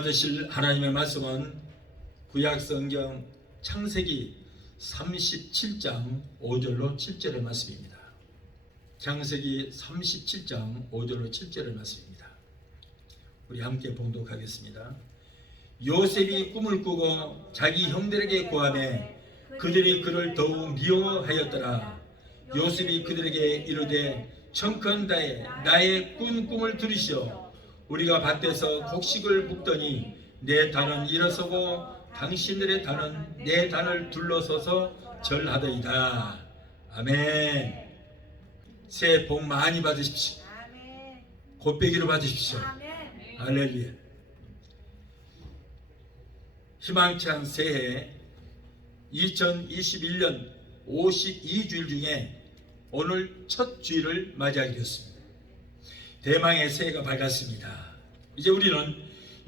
받으실 하나님의 말씀은 구약성경 창세기 37장 5절로 7절의 말씀입니다. 창세기 37장 5절로 7절의 말씀입니다. 우리 함께 봉독하겠습니다. 요셉이 꿈을 꾸고 자기 형들에게 고하매 그들이 그를 더욱 미워하였더라. 요셉이 그들에게 이르되 청컨다에 나의 꾼 꿈을 들으시오. 우리가 밭에서 곡식을 볶더니 내 단은 일어서고 당신들의 단은 내 단을 둘러서서 절하더이다. 아멘. 새해 복 많이 받으십시오. 곱배기로 받으십시오. 할렐루야. 희망찬 새해 2021년 52주일 중에 오늘 첫 주일을 맞이하게 되었습니다. 대망의 새해가 밝았습니다. 이제 우리는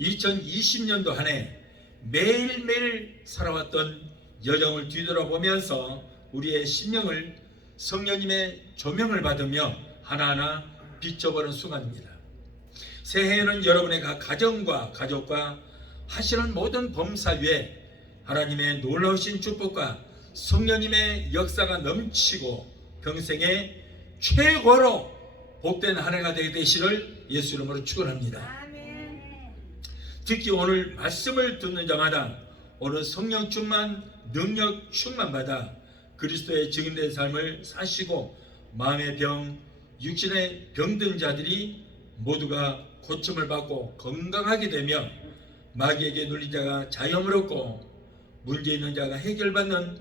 2020년도 한 해 매일매일 살아왔던 여정을 뒤돌아보면서 우리의 심령을 성령님의 조명을 받으며 하나하나 비춰보는 순간입니다. 새해에는 여러분의 가정과 가족과 하시는 모든 범사 위에 하나님의 놀라우신 축복과 성령님의 역사가 넘치고 평생에 최고로 복된 한 해가 되게 되시를 예수 이름으로 축원합니다. 특히 오늘 말씀을 듣는 자마다 오늘 성령 충만, 능력 충만 받아 그리스도의 증인된 삶을 사시고 마음의 병, 육신의 병든 자들이 모두가 고침을 받고 건강하게 되며 마귀에게 눌린 자가 자유함을 얻고 문제 있는 자가 해결받는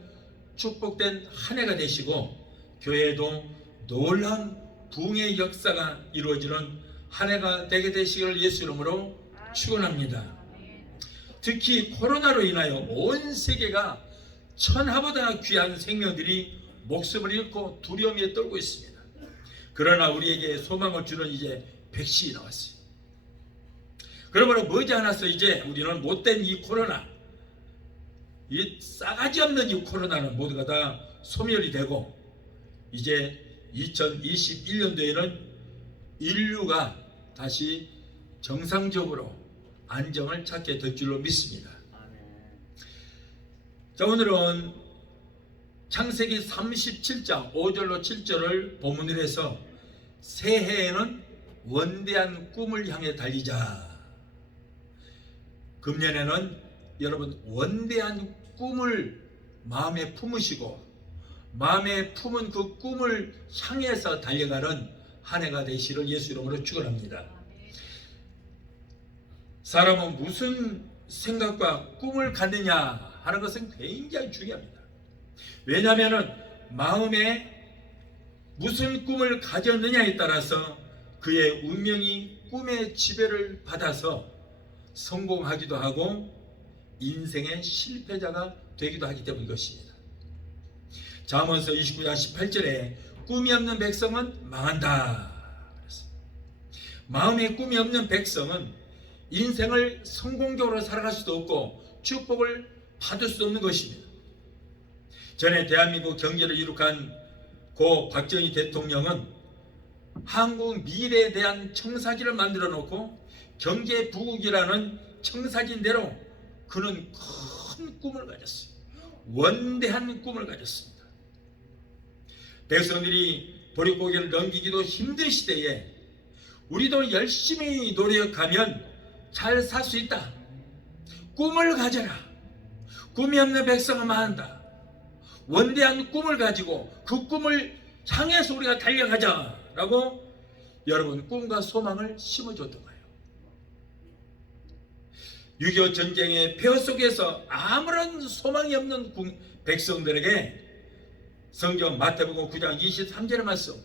축복된 한 해가 되시고 교회에도 놀라운 부흥의 역사가 이루어지는 한 해가 되게 되시기를 예수 이름으로 축원합니다. 특히 코로나로 인하여 온 세계가 천하보다 귀한 생명들이 목숨을 잃고 두려움에 떨고 있습니다. 그러나 우리에게 소망을 주는 이제 백신이 나왔어요. 그러므로 머지않아서 이제 우리는 못된 이 코로나, 이 싸가지 없는 이 코로나는 모두가 다 소멸이 되고 이제 2021년도에는 인류가 다시 정상적으로 안정을 찾게 될 줄로 믿습니다. 자, 오늘은 창세기 37장 5절로 7절을 본문으로 해서 새해에는 원대한 꿈을 향해 달리자. 금년에는 여러분 원대한 꿈을 마음에 품으시고 마음에 품은 그 꿈을 향해서 달려가는 한 해가 되시를 예수 이름으로 축원합니다. 사람은 무슨 생각과 꿈을 갖느냐 하는 것은 굉장히 중요합니다. 왜냐하면 마음에 무슨 꿈을 가졌느냐에 따라서 그의 운명이 꿈의 지배를 받아서 성공하기도 하고 인생의 실패자가 되기도 하기 때문인 것입니다. 잠언서 29장 18절에 꿈이 없는 백성은 망한다. 마음에 꿈이 없는 백성은 인생을 성공적으로 살아갈 수도 없고 축복을 받을 수 없는 것입니다. 전에 대한민국 경제를 이룩한 고 박정희 대통령은 한국 미래에 대한 청사진을 만들어 놓고 경제 부국이라는 청사진대로 그는 큰 꿈을 가졌어요. 원대한 꿈을 가졌습니다. 백성들이 보릿고개를 넘기기도 힘든 시대에 우리도 열심히 노력하면 잘 살 수 있다. 꿈을 가져라. 꿈이 없는 백성은 망한다. 원대한 꿈을 가지고 그 꿈을 향해서 우리가 달려가자 라고 여러분 꿈과 소망을 심어줬던 거예요. 6.25 전쟁의 폐허 속에서 아무런 소망이 없는 백성들에게 성경 마태복음 9장 23절의 말씀,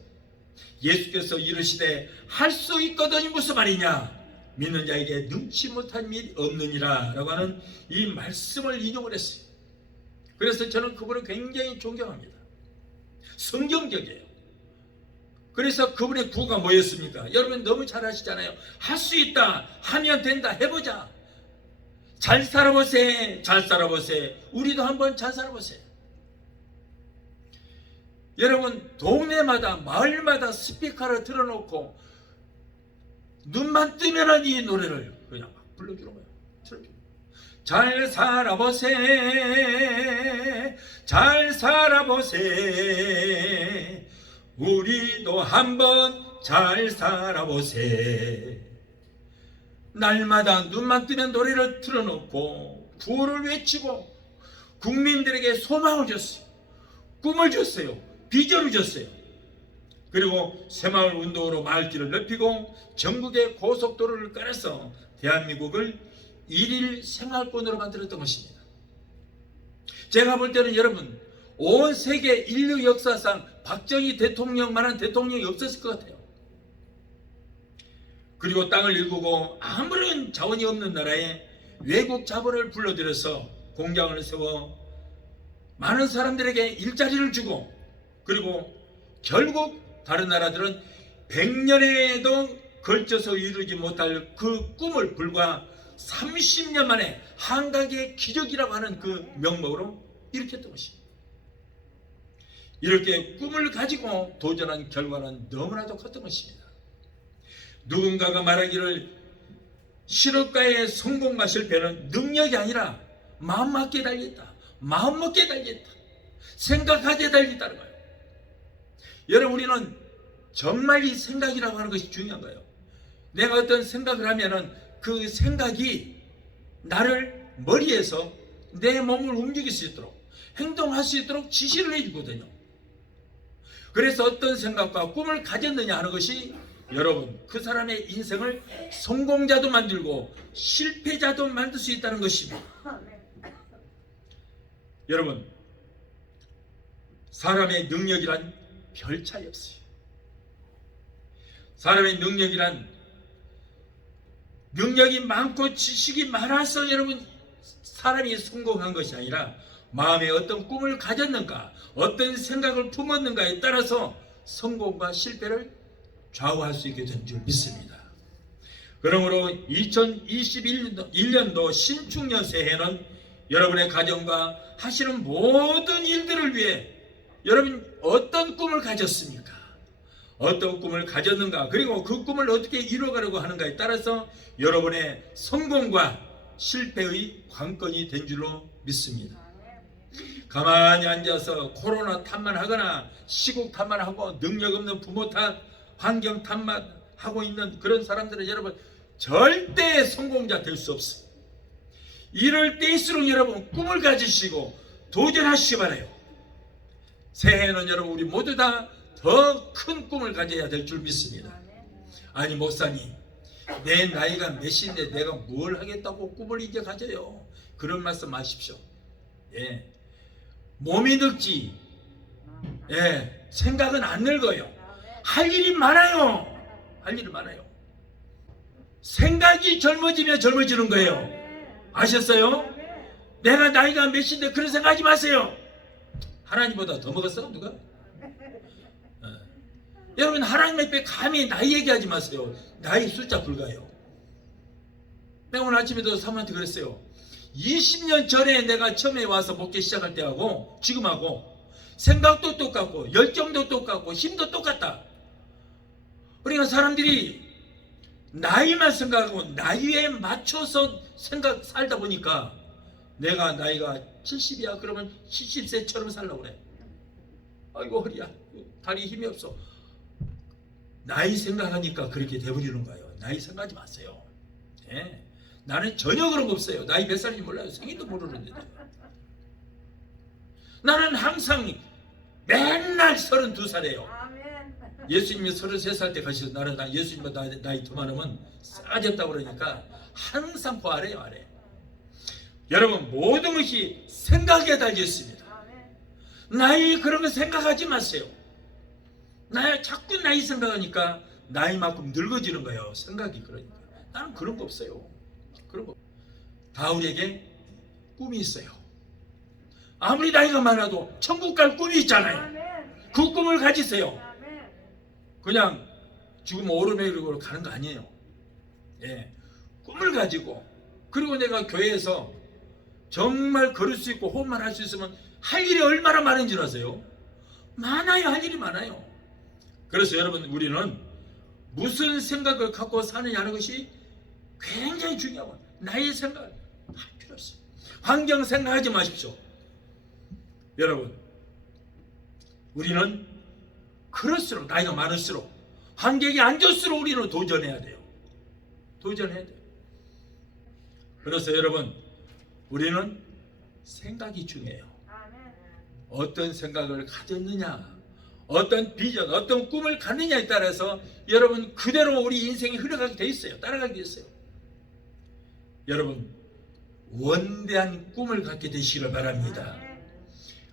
예수께서 이르시되 할 수 있거든이 무슨 말이냐, 믿는 자에게 능치 못한 일이 없느니라 라고 하는 이 말씀을 인용을 했어요. 그래서 저는 그분을 굉장히 존경합니다. 성경적이에요. 그래서 그분의 구호가 뭐였습니까? 여러분 너무 잘 아시잖아요. 할 수 있다, 하면 된다, 해보자. 잘 살아보세, 잘 살아보세. 우리도 한번 잘 살아보세요. 여러분 동네마다 마을마다 스피커를 틀어놓고 눈만 뜨면은 이 노래를 그냥 막 불러주는 거예요. 잘 살아보세, 잘 살아보세, 우리도 한번 잘 살아보세. 날마다 눈만 뜨면 노래를 틀어놓고 구호를 외치고 국민들에게 소망을 줬어요. 꿈을 줬어요. 비전을 줬어요. 그리고 새마을 운동으로 마을길을 넓히고 전국의 고속도로를 깔아서 대한민국을 일일 생활권으로 만들었던 것입니다. 제가 볼 때는 여러분, 온 세계 인류 역사상 박정희 대통령만한 대통령이 없었을 것 같아요. 그리고 땅을 일구고 아무런 자원이 없는 나라에 외국 자본을 불러들여서 공장을 세워 많은 사람들에게 일자리를 주고, 그리고 결국 다른 나라들은 100년에도 걸쳐서 이루지 못할 그 꿈을 불과 30년 만에 한강의 기적이라고 하는 그 명목으로 일으켰던 것입니다. 이렇게 꿈을 가지고 도전한 결과는 너무나도 컸던 것입니다. 누군가가 말하기를 실업가의 성공과 실패는 능력이 아니라 마음먹기에 달렸다, 마음먹기에 달렸다, 생각하기에 달렸다는 거예요. 여러분, 우리는 정말 이 생각이라고 하는 것이 중요한 거예요. 내가 어떤 생각을 하면은 그 생각이 나를 머리에서 내 몸을 움직일 수 있도록, 행동할 수 있도록 지시를 해주거든요. 그래서 어떤 생각과 꿈을 가졌느냐 하는 것이 여러분, 그 사람의 인생을 성공자도 만들고 실패자도 만들 수 있다는 것입니다. 여러분, 사람의 능력이란 별 차이 없어요. 사람의 능력이 많고 지식이 많아서 여러분 사람이 성공한 것이 아니라 마음에 어떤 꿈을 가졌는가, 어떤 생각을 품었는가에 따라서 성공과 실패를 좌우할 수 있게 된 줄 믿습니다. 그러므로 2021년도 신축년 새해는 여러분의 가정과 하시는 모든 일들을 위해 여러분 어떤 꿈을 가졌습니까? 어떤 꿈을 가졌는가, 그리고 그 꿈을 어떻게 이루어가려고 하는가에 따라서 여러분의 성공과 실패의 관건이 된 줄로 믿습니다. 가만히 앉아서 코로나 탓만 하거나 시국 탓만 하고 능력 없는 부모 탓, 환경 탓만 하고 있는 그런 사람들은 여러분 절대 성공자 될 수 없어요. 이럴 때일수록 여러분 꿈을 가지시고 도전하시기 바라요. 새해에는 여러분 우리 모두 다 더 큰 꿈을 가져야 될 줄 믿습니다. 아니 목사님, 내 나이가 몇인데 내가 뭘 하겠다고 꿈을 이제 가져요? 그런 말씀 마십시오. 예, 몸이 늙지, 예, 생각은 안 늙어요. 할 일이 많아요. 할 일이 많아요. 생각이 젊어지면 젊어지는 거예요. 아셨어요? 내가 나이가 몇인데 그런 생각하지 마세요. 하나님보다 더 먹었어? 누가? 여러분, 하나님 앞에 감히 나이 얘기하지 마세요. 나이 숫자 불가요. 내가 오늘 아침에도 사모한테 그랬어요. 20년 전에 내가 처음에 와서 목회 시작할 때하고 지금하고 생각도 똑같고 열정도 똑같고 힘도 똑같다. 그러니까 사람들이 나이만 생각하고 나이에 맞춰서 살다 보니까 내가 나이가 70이야 그러면 70세처럼 살려고 그래. 아이고 허리야, 다리 힘이 없어. 나이 생각하니까 그렇게 돼버리는 거예요. 나이 생각하지 마세요. 예. 나는 전혀 그런 거 없어요. 나이 몇 살인지 몰라요. 생일도 모르는데. 나는 항상 맨날 32살이에요. 예수님이 33살 때 가셔서 나는 예수님보다 나이 더 많으면 싸졌다고 그러니까 항상 그 아래요, 아래. 여러분, 모든 것이 생각에 달려 있습니다. 나이 그런 거 생각하지 마세요. 자꾸 나이 생각하니까 나이만큼 늙어지는 거예요. 생각이. 그러니까 나는 그런 거 없어요. 그런 거. 다 우리에게 꿈이 있어요. 아무리 나이가 많아도 천국 갈 꿈이 있잖아요. 그 꿈을 가지세요. 그냥 죽으면 오르내리로 가는 거 아니에요. 예, 꿈을 가지고, 그리고 내가 교회에서 정말 걸을 수 있고 호흡만 할 수 있으면 할 일이 얼마나 많은 줄 아세요? 많아요. 할 일이 많아요. 그래서 여러분, 우리는 무슨 생각을 갖고 사느냐 하는 것이 굉장히 중요하고 나의 생각을 할 필요 없어요. 환경 생각하지 마십시오. 여러분, 우리는 그럴수록, 나이가 많을수록, 환경이 안 좋을수록 우리는 도전해야 돼요. 도전해야 돼요. 그래서 여러분, 우리는 생각이 중요해요. 어떤 생각을 가졌느냐, 어떤 비전, 어떤 꿈을 갖느냐에 따라서 여러분 그대로 우리 인생이 흘러가게 돼 있어요. 따라가게 돼 있어요. 여러분, 원대한 꿈을 갖게 되시기를 바랍니다.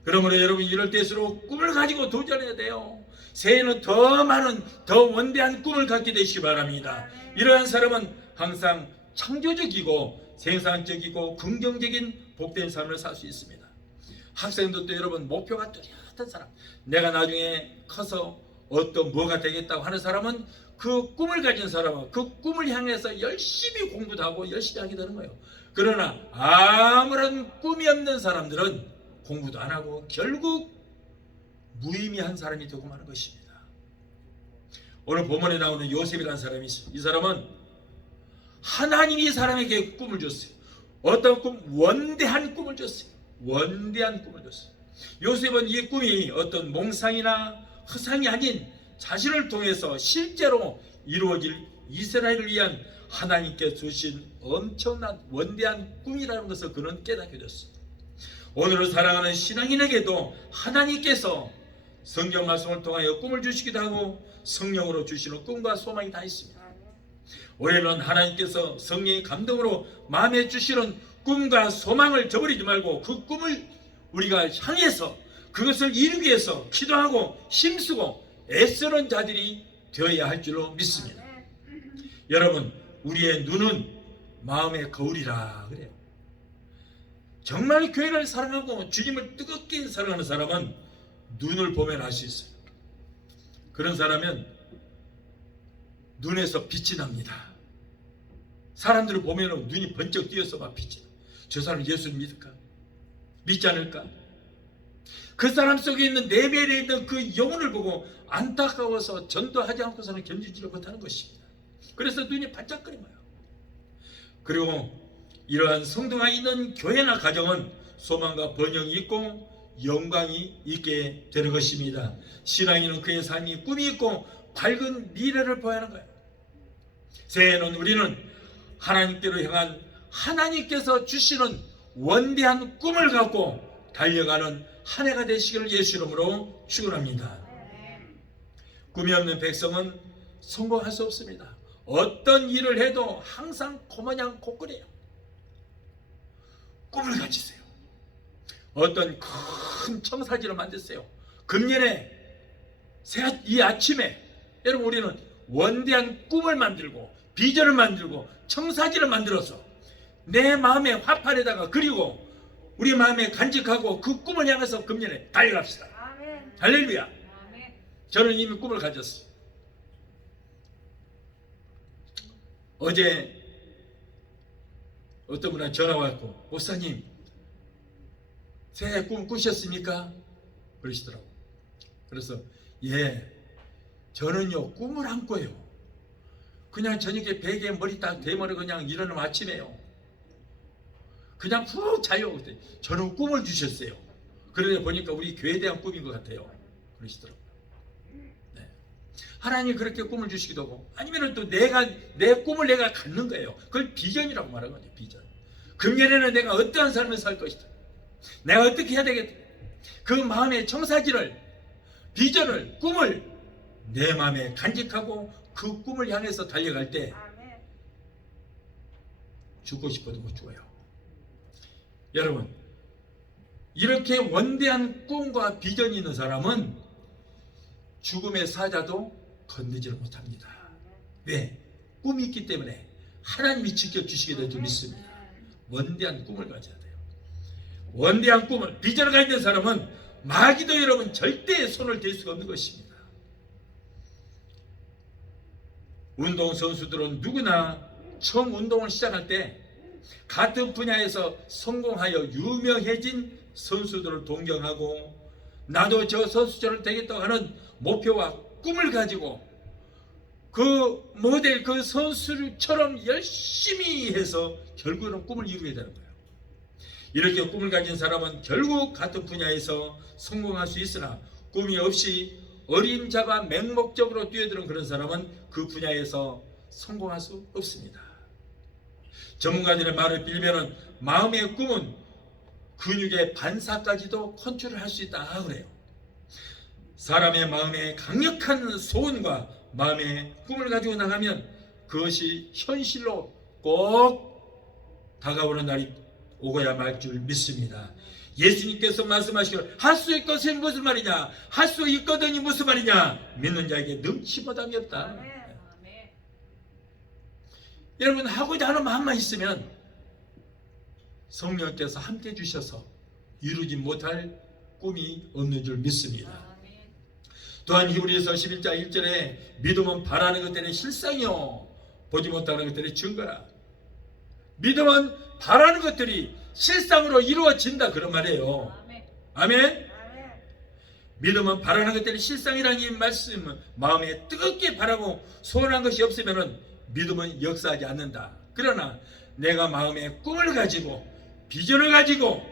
그러므로 여러분, 이럴 때일수록 꿈을 가지고 도전해야 돼요. 새해는 더 많은, 더 원대한 꿈을 갖게 되시기 바랍니다. 이러한 사람은 항상 창조적이고 생산적이고 긍정적인 복된 삶을 살 수 있습니다. 학생들도 여러분, 목표가 뚜렷한 사람, 내가 나중에 커서 어떤 뭐가 되겠다고 하는 사람은 그 꿈을 가진 사람은 그 꿈을 향해서 열심히 공부도 하고 열심히 하게 되는 거예요. 그러나 아무런 꿈이 없는 사람들은 공부도 안 하고 결국 무의미한 사람이 되고 마는 것입니다. 오늘 본문에 나오는 요셉이라는 사람이 있어요. 이 사람은 하나님이 사람에게 꿈을 줬어요. 어떤 꿈? 원대한 꿈을 줬어요. 원대한 꿈을 줬어요. 요셉은 이 꿈이 어떤 몽상이나 허상이 아닌 자신을 통해서 실제로 이루어질 이스라엘을 위한 하나님께 주신 엄청난 원대한 꿈이라는 것을 그는 깨닫게 됐습니다. 오늘을 사랑하는 신앙인에게도 하나님께서 성경 말씀을 통하여 꿈을 주시기도 하고 성령으로 주시는 꿈과 소망이 다 있습니다. 올해는 하나님께서 성령의 감동으로 마음에 주시는 꿈과 소망을 저버리지 말고 그 꿈을 우리가 향해서 그것을 이루기 위해서 기도하고 힘쓰고 애쓰는 자들이 되어야 할 줄로 믿습니다. 여러분, 우리의 눈은 마음의 거울이라 그래요. 정말 교회를 사랑하고 주님을 뜨겁게 사랑하는 사람은 눈을 보면 알 수 있어요. 그런 사람은 눈에서 빛이 납니다. 사람들을 보면 눈이 번쩍 띄어서 막 빛이 나. 저 사람 예수를 믿을까? 믿지 않을까? 그 사람 속에 있는 내면에 있는 그 영혼을 보고 안타까워서 전도하지 않고서는 견디지를 못하는 것입니다. 그래서 눈이 반짝거려요. 그리고 이러한 성도가 있는 교회나 가정은 소망과 번영이 있고 영광이 있게 되는 것입니다. 신앙인은 그의 삶이 꿈이 있고 밝은 미래를 보아야 하는 거예요. 새해에는 우리는 하나님께로 향한 하나님께서 주시는 원대한 꿈을 갖고 달려가는 한 해가 되시기를 예수 이름으로 축원합니다. 꿈이 없는 백성은 성공할 수 없습니다. 어떤 일을 해도 항상 고마냥 고꾸려요. 꿈을 가지세요. 어떤 큰 청사지를 만드세요. 금년에 이 아침에 여러분, 우리는 원대한 꿈을 만들고 비전을 만들고 청사지를 만들어서 내 마음의 화판에다가 그리고 우리 마음에 간직하고 그 꿈을 향해서 금년에 달려갑시다. 아멘. 할렐루야. 아멘. 저는 이미 꿈을 가졌어요. 어제 어떤 분한테 전화 왔고, 목사님 새해 꿈 꾸셨습니까? 그러시더라고. 그래서 예, 저는요 꿈을 안 꿔요. 그냥 저녁에 베개에 머리 딱 대머리 그냥 일어나면 아침에요. 그냥 푹 자요. 그때 저는 꿈을 주셨어요. 그러다 보니까 우리 교회에 대한 꿈인 것 같아요. 그러시더라고요. 네. 하나님이 그렇게 꿈을 주시기도 하고, 아니면 또 내 꿈을 내가 갖는 거예요. 그걸 비전이라고 말하는 거죠. 비전. 금년에는 내가 어떠한 삶을 살 것이다. 내가 어떻게 해야 되겠다. 그 마음의 청사지를, 비전을, 꿈을 내 마음에 간직하고 그 꿈을 향해서 달려갈 때 죽고 싶어도 못 죽어요. 여러분, 이렇게 원대한 꿈과 비전이 있는 사람은 죽음의 사자도 건드지를 못합니다. 왜? 꿈이 있기 때문에 하나님이 지켜주시게 될 줄 믿습니다. 원대한 꿈을 가져야 돼요. 원대한 꿈을, 비전을 가진 사람은 마귀도 여러분 절대 손을 댈 수가 없는 것입니다. 운동선수들은 누구나 처음 운동을 시작할 때 같은 분야에서 성공하여 유명해진 선수들을 동경하고 나도 저 선수처럼 되겠다고 하는 목표와 꿈을 가지고 그 모델 그 선수처럼 열심히 해서 결국은 꿈을 이루게 되는 거예요. 이렇게 꿈을 가진 사람은 결국 같은 분야에서 성공할 수 있으나 꿈이 없이 어림잡아 맹목적으로 뛰어드는 그런 사람은 그 분야에서 성공할 수 없습니다. 전문가들의 말을 빌면은 마음의 꿈은 근육의 반사까지도 컨트롤할 수 있다 그래요. 사람의 마음에 강력한 소원과 마음의 꿈을 가지고 나가면 그것이 현실로 꼭 다가오는 날이 오고야 말 줄 믿습니다. 예수님께서 말씀하시기를 할 수 있것이 무슨 말이냐, 할 수 있거든이 무슨 말이냐, 믿는 자에게 능치 못함이 없다. 여러분, 하고자 하는 마음만 있으면 성령께서 함께 주셔서 이루지 못할 꿈이 없는 줄 믿습니다. 또한 히브리서 11장 1절에 믿음은 바라는 것들의 실상이요 보지 못하는 것들의 증거라. 믿음은 바라는 것들이 실상으로 이루어진다 그런 말이에요. 아멘. 믿음은 바라는 것들이 실상이라는 이 말씀은 마음에 뜨겁게 바라고 소원한 것이 없으면 믿음은 역사하지 않는다. 그러나 내가 마음에 꿈을 가지고 비전을 가지고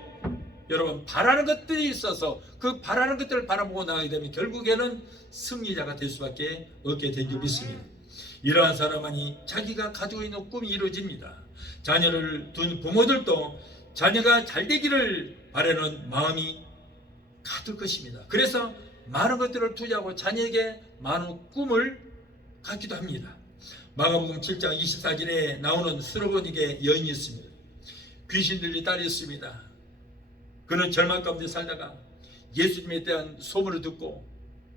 여러분 바라는 것들이 있어서 그 바라는 것들을 바라보고 나가게 되면 결국에는 승리자가 될 수밖에 없게 된 줄 믿습니다. 이러한 사람만이 자기가 가지고 있는 꿈이 이루어집니다. 자녀를 둔 부모들도 자녀가 잘 되기를 바라는 마음이 가득 것입니다. 그래서 많은 것들을 투자하고 자녀에게 많은 꿈을 갖기도 합니다. 마가복음 7장 24절에 나오는 수르보니게 여인이 있습니다. 귀신 들린 딸이 있습니다. 그는 절망 가운데 살다가 예수님에 대한 소문을 듣고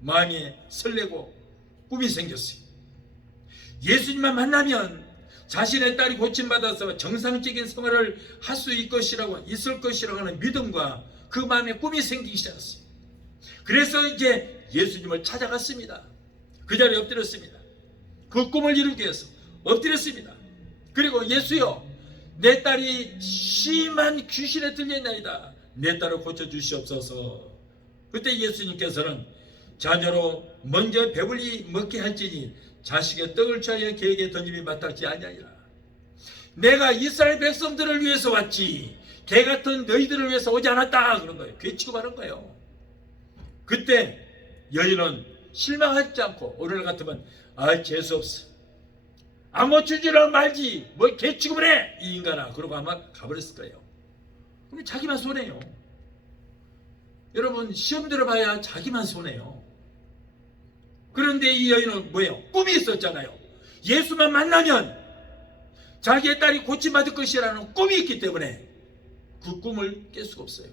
마음이 설레고 꿈이 생겼어요. 예수님만 만나면 자신의 딸이 고침받아서 정상적인 생활을 할 수 있을 것이라고 하는 믿음과 그 마음에 꿈이 생기기 시작했어요. 그래서 이제 예수님을 찾아갔습니다. 그 자리에 엎드렸습니다. 그 꿈을 이루기 위해서 엎드렸습니다. 그리고 예수여, 내 딸이 심한 귀신에 들렸나이다. 내 딸을 고쳐주시옵소서. 그때 예수님께서는 자녀로 먼저 배불리 먹게 할지니 자식의 떡을 취하여 개에게 던짐이 마땅치 아니하리라. 내가 이스라엘 백성들을 위해서 왔지 개 같은 너희들을 위해서 오지 않았다 그런 거예요. 괴 취급하는 거예요. 그때 여인은 실망하지 않고 오늘 같으면 재수없어, 아무 주지를 말지 뭐 개 취급을 해 이 인간아 그러고 아마 가버렸을 거예요. 그럼 자기만 손해요. 여러분 시험 들어봐야 자기만 손해요. 그런데 이 여인은 뭐예요? 꿈이 있었잖아요. 예수만 만나면 자기의 딸이 고침받을 것이라는 꿈이 있기 때문에 그 꿈을 깰 수가 없어요.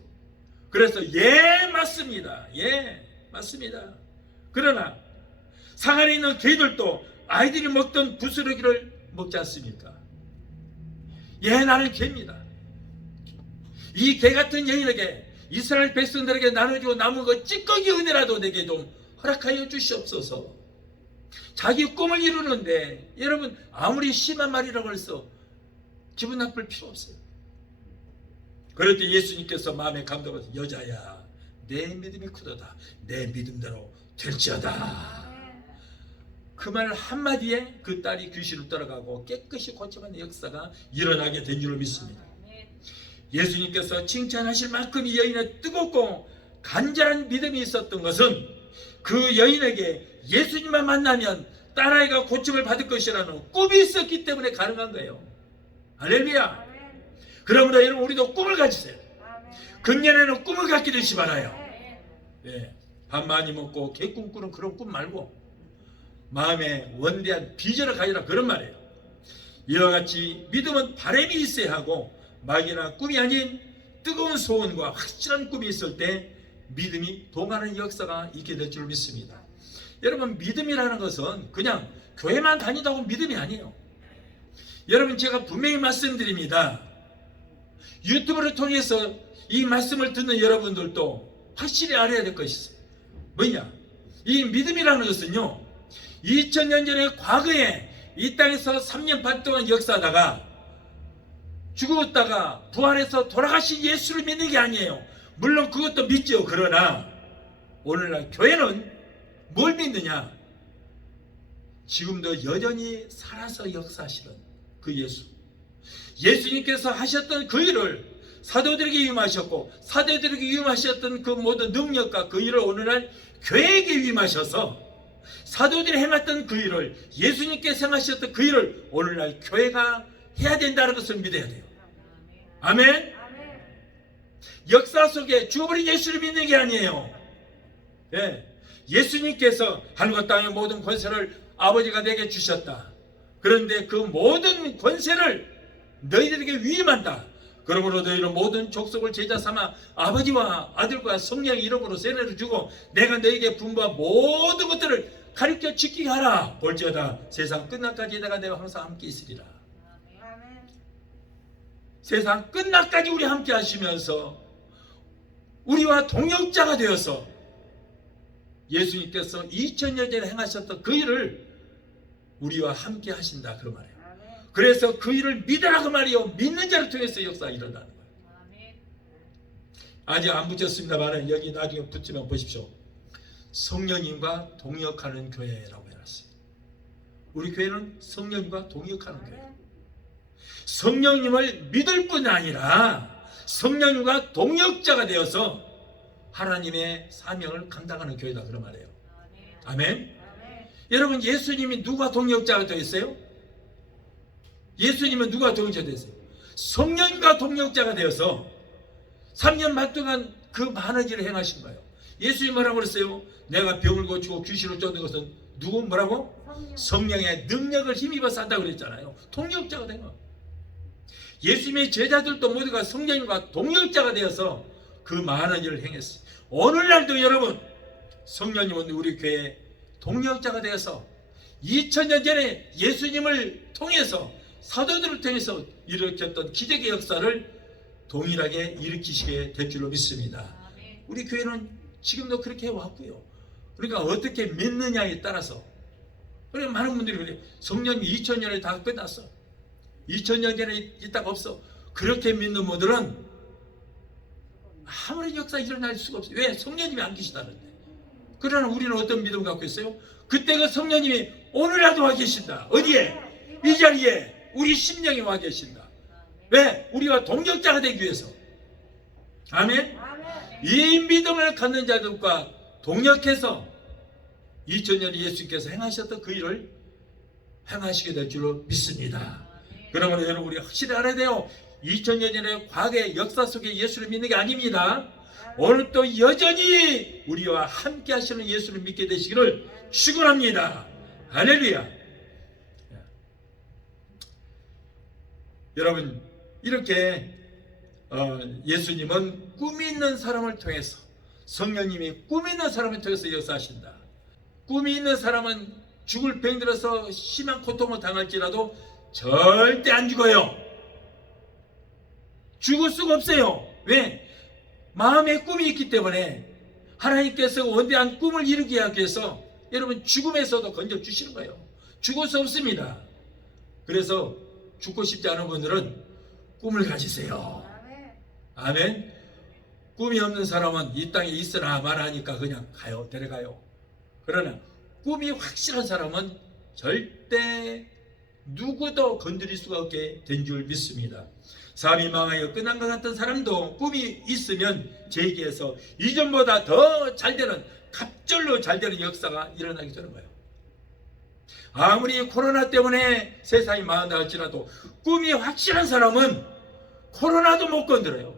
그래서 맞습니다. 맞습니다. 그러나 상 안에 있는 개들도 아이들이 먹던 부스러기를 먹지 않습니까? 나는 개입니다. 이 개 같은 여인에게 이스라엘 백성들에게 나눠주고 남은 그 찌꺼기 은혜라도 내게 좀 허락하여 주시옵소서. 자기 꿈을 이루는데 여러분 아무리 심한 말이라고 해서 기분 나쁠 필요 없어요. 그럴 때 예수님께서 마음에 감동해서 여자야 내 믿음이 크도다. 내 믿음대로 될지어다. 그 말 한마디에 그 딸이 귀신을 따라가고 깨끗이 고쳐받는 역사가 일어나게 된 줄 믿습니다. 예수님께서 칭찬하실 만큼 이 여인의 뜨겁고 간절한 믿음이 있었던 것은 그 여인에게 예수님만 만나면 딸아이가 고침을 받을 것이라는 꿈이 있었기 때문에 가능한 거예요. 할렐루야. 그러므로 여러분 우리도 꿈을 가지세요. 금년에는 꿈을 갖게 되시 바라요. 밥 많이 먹고 개꿈 꾸는 그런 꿈 말고 마음에 원대한 비전을 가지라 그런 말이에요. 이와 같이 믿음은 바람이 있어야 하고 막이나 꿈이 아닌 뜨거운 소원과 확실한 꿈이 있을 때 믿음이 동하는 역사가 있게 될 줄 믿습니다. 여러분 믿음이라는 것은 그냥 교회만 다닌다고 믿음이 아니에요. 여러분 제가 분명히 말씀드립니다. 유튜브를 통해서 이 말씀을 듣는 여러분들도 확실히 알아야 될 것이 있어요. 뭐냐? 이 믿음이라는 것은요 2000년 전에 과거에 이 땅에서 3년 반 동안 역사하다가 죽었다가 부활해서 돌아가신 예수를 믿는 게 아니에요. 물론 그것도 믿죠. 그러나 오늘날 교회는 뭘 믿느냐? 지금도 여전히 살아서 역사하시는 그 예수, 예수님께서 하셨던 그 일을 사도들에게 위임하셨고 사도들에게 위임하셨던 그 모든 능력과 그 일을 오늘날 교회에게 위임하셔서 사도들이 행했던 그 일을, 예수님께서 행하셨던 그 일을 오늘날 교회가 해야 된다는 것을 믿어야 돼요. 아멘. 역사 속에 죽어버린 예수를 믿는 게 아니에요. 예. 예수님께서 하늘과 땅의 모든 권세를 아버지가 내게 주셨다. 그런데 그 모든 권세를 너희들에게 위임한다. 그러므로 너희는 모든 족속을 제자 삼아 아버지와 아들과 성령의 이름으로 세례를 주고 내가 너희에게 분부한 모든 것들을 가르쳐 지키게 하라. 볼지어다 세상 끝날까지 내가 항상 함께 있으리라. 세상 끝날까지 우리 함께 하시면서 우리와 동역자가 되어서 예수님께서 2000년 전에 행하셨던 그 일을 우리와 함께 하신다, 그 말이에요. 그래서 그 일을 믿으라 그 말이요. 믿는 자를 통해서 역사가 일어나는 거예요. 아직 안 붙였습니다만 여기 나중에 붙으면 보십시오. 성령님과 동역하는 교회라고 해놨어요. 우리 교회는 성령님과 동역하는 교회. 성령님을 믿을 뿐 아니라 성령님과 동역자가 되어서 하나님의 사명을 감당하는 교회다, 그런 말이에요. 아멘. 여러분, 예수님이 누가 동역자가 되어 있어요? 예수님은 누가 동역자가 되어 있어요? 성령과 동역자가 되어서 3년 반 동안 그 많은 일을 행하신 거예요. 예수님 뭐라고 그랬어요? 내가 병을 고치고 귀신을 쫓는 것은 누구 뭐라고? 성령의 능력을 힘입어서 한다고 그랬잖아요. 동역자가 된 거예요. 예수님의 제자들도 모두가 성령과 동역자가 되어서 그 많은 일을 행했어요. 오늘날도 여러분, 성령님은 우리 교회에 동역자가 되어서 2000년 전에 예수님을 통해서 사도들을 통해서 일으켰던 기적의 역사를 동일하게 일으키시게 될 줄로 믿습니다. 우리 교회는 지금도 그렇게 해왔고요. 그러니까 어떻게 믿느냐에 따라서, 그러니까 많은 분들이 그래요. 성령님이 2000년에 다 끝났어, 2000년 전에 있다가 없어. 그렇게 믿는 분들은 아무런 역사 일어날 수가 없어요. 왜? 성령님이 안 계시다는데. 그러나 우리는 어떤 믿음을 갖고 있어요? 그때 그 성령님이 오늘날도 와 계신다. 어디에? 이 자리에 우리 심령에 와 계신다. 왜? 우리와 동역자가 되기 위해서. 아멘. 이 믿음을 갖는 자들과 동역해서 2000년에 예수님께서 행하셨던 그 일을 행하시게 될 줄로 믿습니다. 그러므로 여러분, 우리가 확실히 알아야 돼요. 2000년 전의 과거의 역사 속에 예수를 믿는 게 아닙니다. 오늘 또 여전히 우리와 함께 하시는 예수를 믿게 되시기를 축원합니다. 할렐루야. 여러분, 이렇게 예수님은 꿈이 있는 사람을 통해서, 성령님이 꿈이 있는 사람을 통해서 역사하신다. 꿈이 있는 사람은 죽을 병들어서 심한 고통을 당할지라도 절대 안 죽어요. 죽을 수가 없어요. 왜? 마음에 꿈이 있기 때문에 하나님께서 원대한 꿈을 이루게 하기 위해서 여러분 죽음에서도 건져주시는 거예요. 죽을 수 없습니다. 그래서 죽고 싶지 않은 분들은 꿈을 가지세요. 아멘. 꿈이 없는 사람은 이 땅에 있으나 말하니까 그냥 가요. 데려가요. 그러나 꿈이 확실한 사람은 절대 누구도 건드릴 수가 없게 된 줄 믿습니다. 삶이 망하여 끝난 것 같은 사람도 꿈이 있으면 제기해서 이전보다 더 잘되는, 갑절로 잘되는 역사가 일어나게 되는 거예요. 아무리 코로나 때문에 세상이 망한다 할지라도 꿈이 확실한 사람은 코로나도 못 건드려요.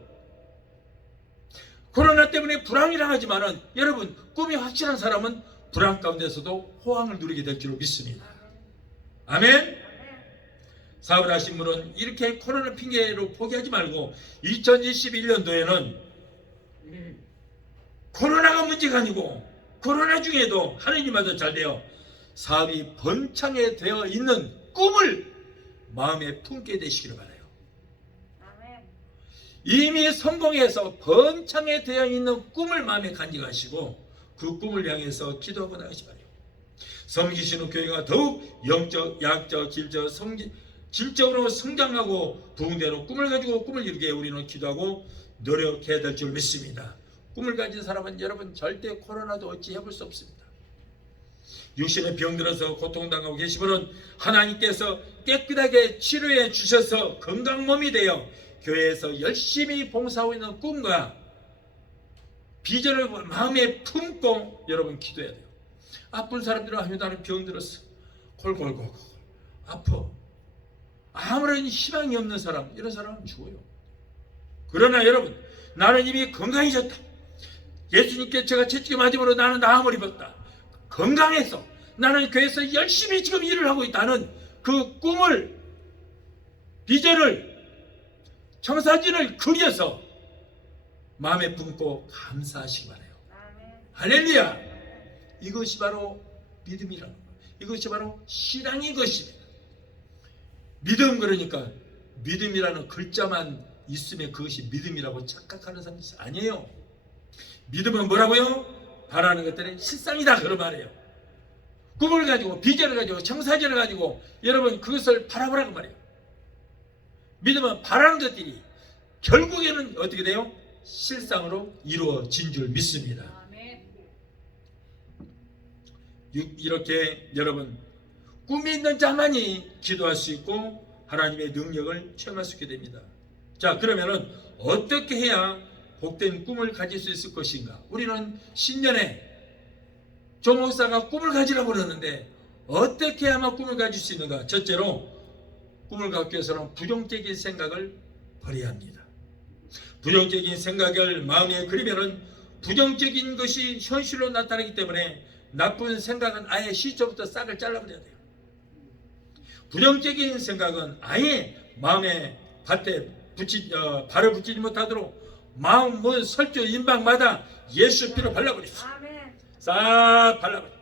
코로나 때문에 불황이라 하지만은 여러분, 꿈이 확실한 사람은 불황 가운데서도 호황을 누리게 될 줄로 믿습니다. 아멘. 사업을 하신 분은 이렇게 코로나 핑계로 포기하지 말고 2021년도에는 코로나가 문제가 아니고 코로나 중에도 하느님마다 잘 되어 사업이 번창에 되어 있는 꿈을 마음에 품게 되시기를 바라요. 이미 성공해서 번창에 되어 있는 꿈을 마음에 간직하시고 그 꿈을 향해서 기도하고 나가시 바라요. 섬기시는 교회가 더욱 영적, 약적, 질적으로 성장하고 부흥되는 꿈을 가지고 꿈을 이루게 우리는 기도하고 노력해야 될 줄 믿습니다. 꿈을 가진 사람은 여러분 절대 코로나도 어찌 해볼 수 없습니다. 육신의 병들어서 고통당하고 계신 분은 하나님께서 깨끗하게 치료해 주셔서 건강 몸이 되어 교회에서 열심히 봉사하고 있는 꿈과 비전을 마음에 품고 여러분 기도해야 돼요. 아픈 사람들은 아유 나는 병들었어. 골골골골 아파. 아무런 희망이 없는 사람, 이런 사람은 죽어요. 그러나 여러분, 나는 이미 건강해졌다. 예수님께 제가 채찍에 맞음으로 나는 나음을 입었다. 건강해서 나는 교회에서 열심히 지금 일을 하고 있다는 그 꿈을, 비전을, 청사진을 그려서 마음에 품고 감사하시기 바라요. 할렐루야! 이것이 바로 믿음이라는 거예요. 이것이 바로 신앙인 것입니다. 믿음, 그러니까 믿음이라는 글자만 있으면 그것이 믿음이라고 착각하는 사람들이 있어요. 아니에요. 믿음은 뭐라고요? 바라는 것들의 실상이다, 그런 말이에요. 꿈을 가지고 비전을 가지고 청사진을 가지고 여러분 그것을 바라보라고 말이에요. 믿음은 바라는 것들이 결국에는 어떻게 돼요? 실상으로 이루어진 줄 믿습니다. 이렇게 여러분 꿈이 있는 자만이 기도할 수 있고 하나님의 능력을 체험할 수 있게 됩니다. 자, 그러면은 어떻게 해야 복된 꿈을 가질 수 있을 것인가? 우리는 신년에 조 목사가 꿈을 가지라고 그러는데 어떻게 해야만 꿈을 가질 수 있는가? 첫째로 꿈을 갖기 위해서는 부정적인 생각을 버려야 합니다. 부정적인 생각을 마음에 그리면은 부정적인 것이 현실로 나타나기 때문에 나쁜 생각은 아예 시초부터 싹을 잘라버려야 돼요. 부정적인 생각은 아예 마음에 발을 붙이지 못하도록 마음 문 설주 인방마다 예수 피로 발라버립시다. 싹 발라버려.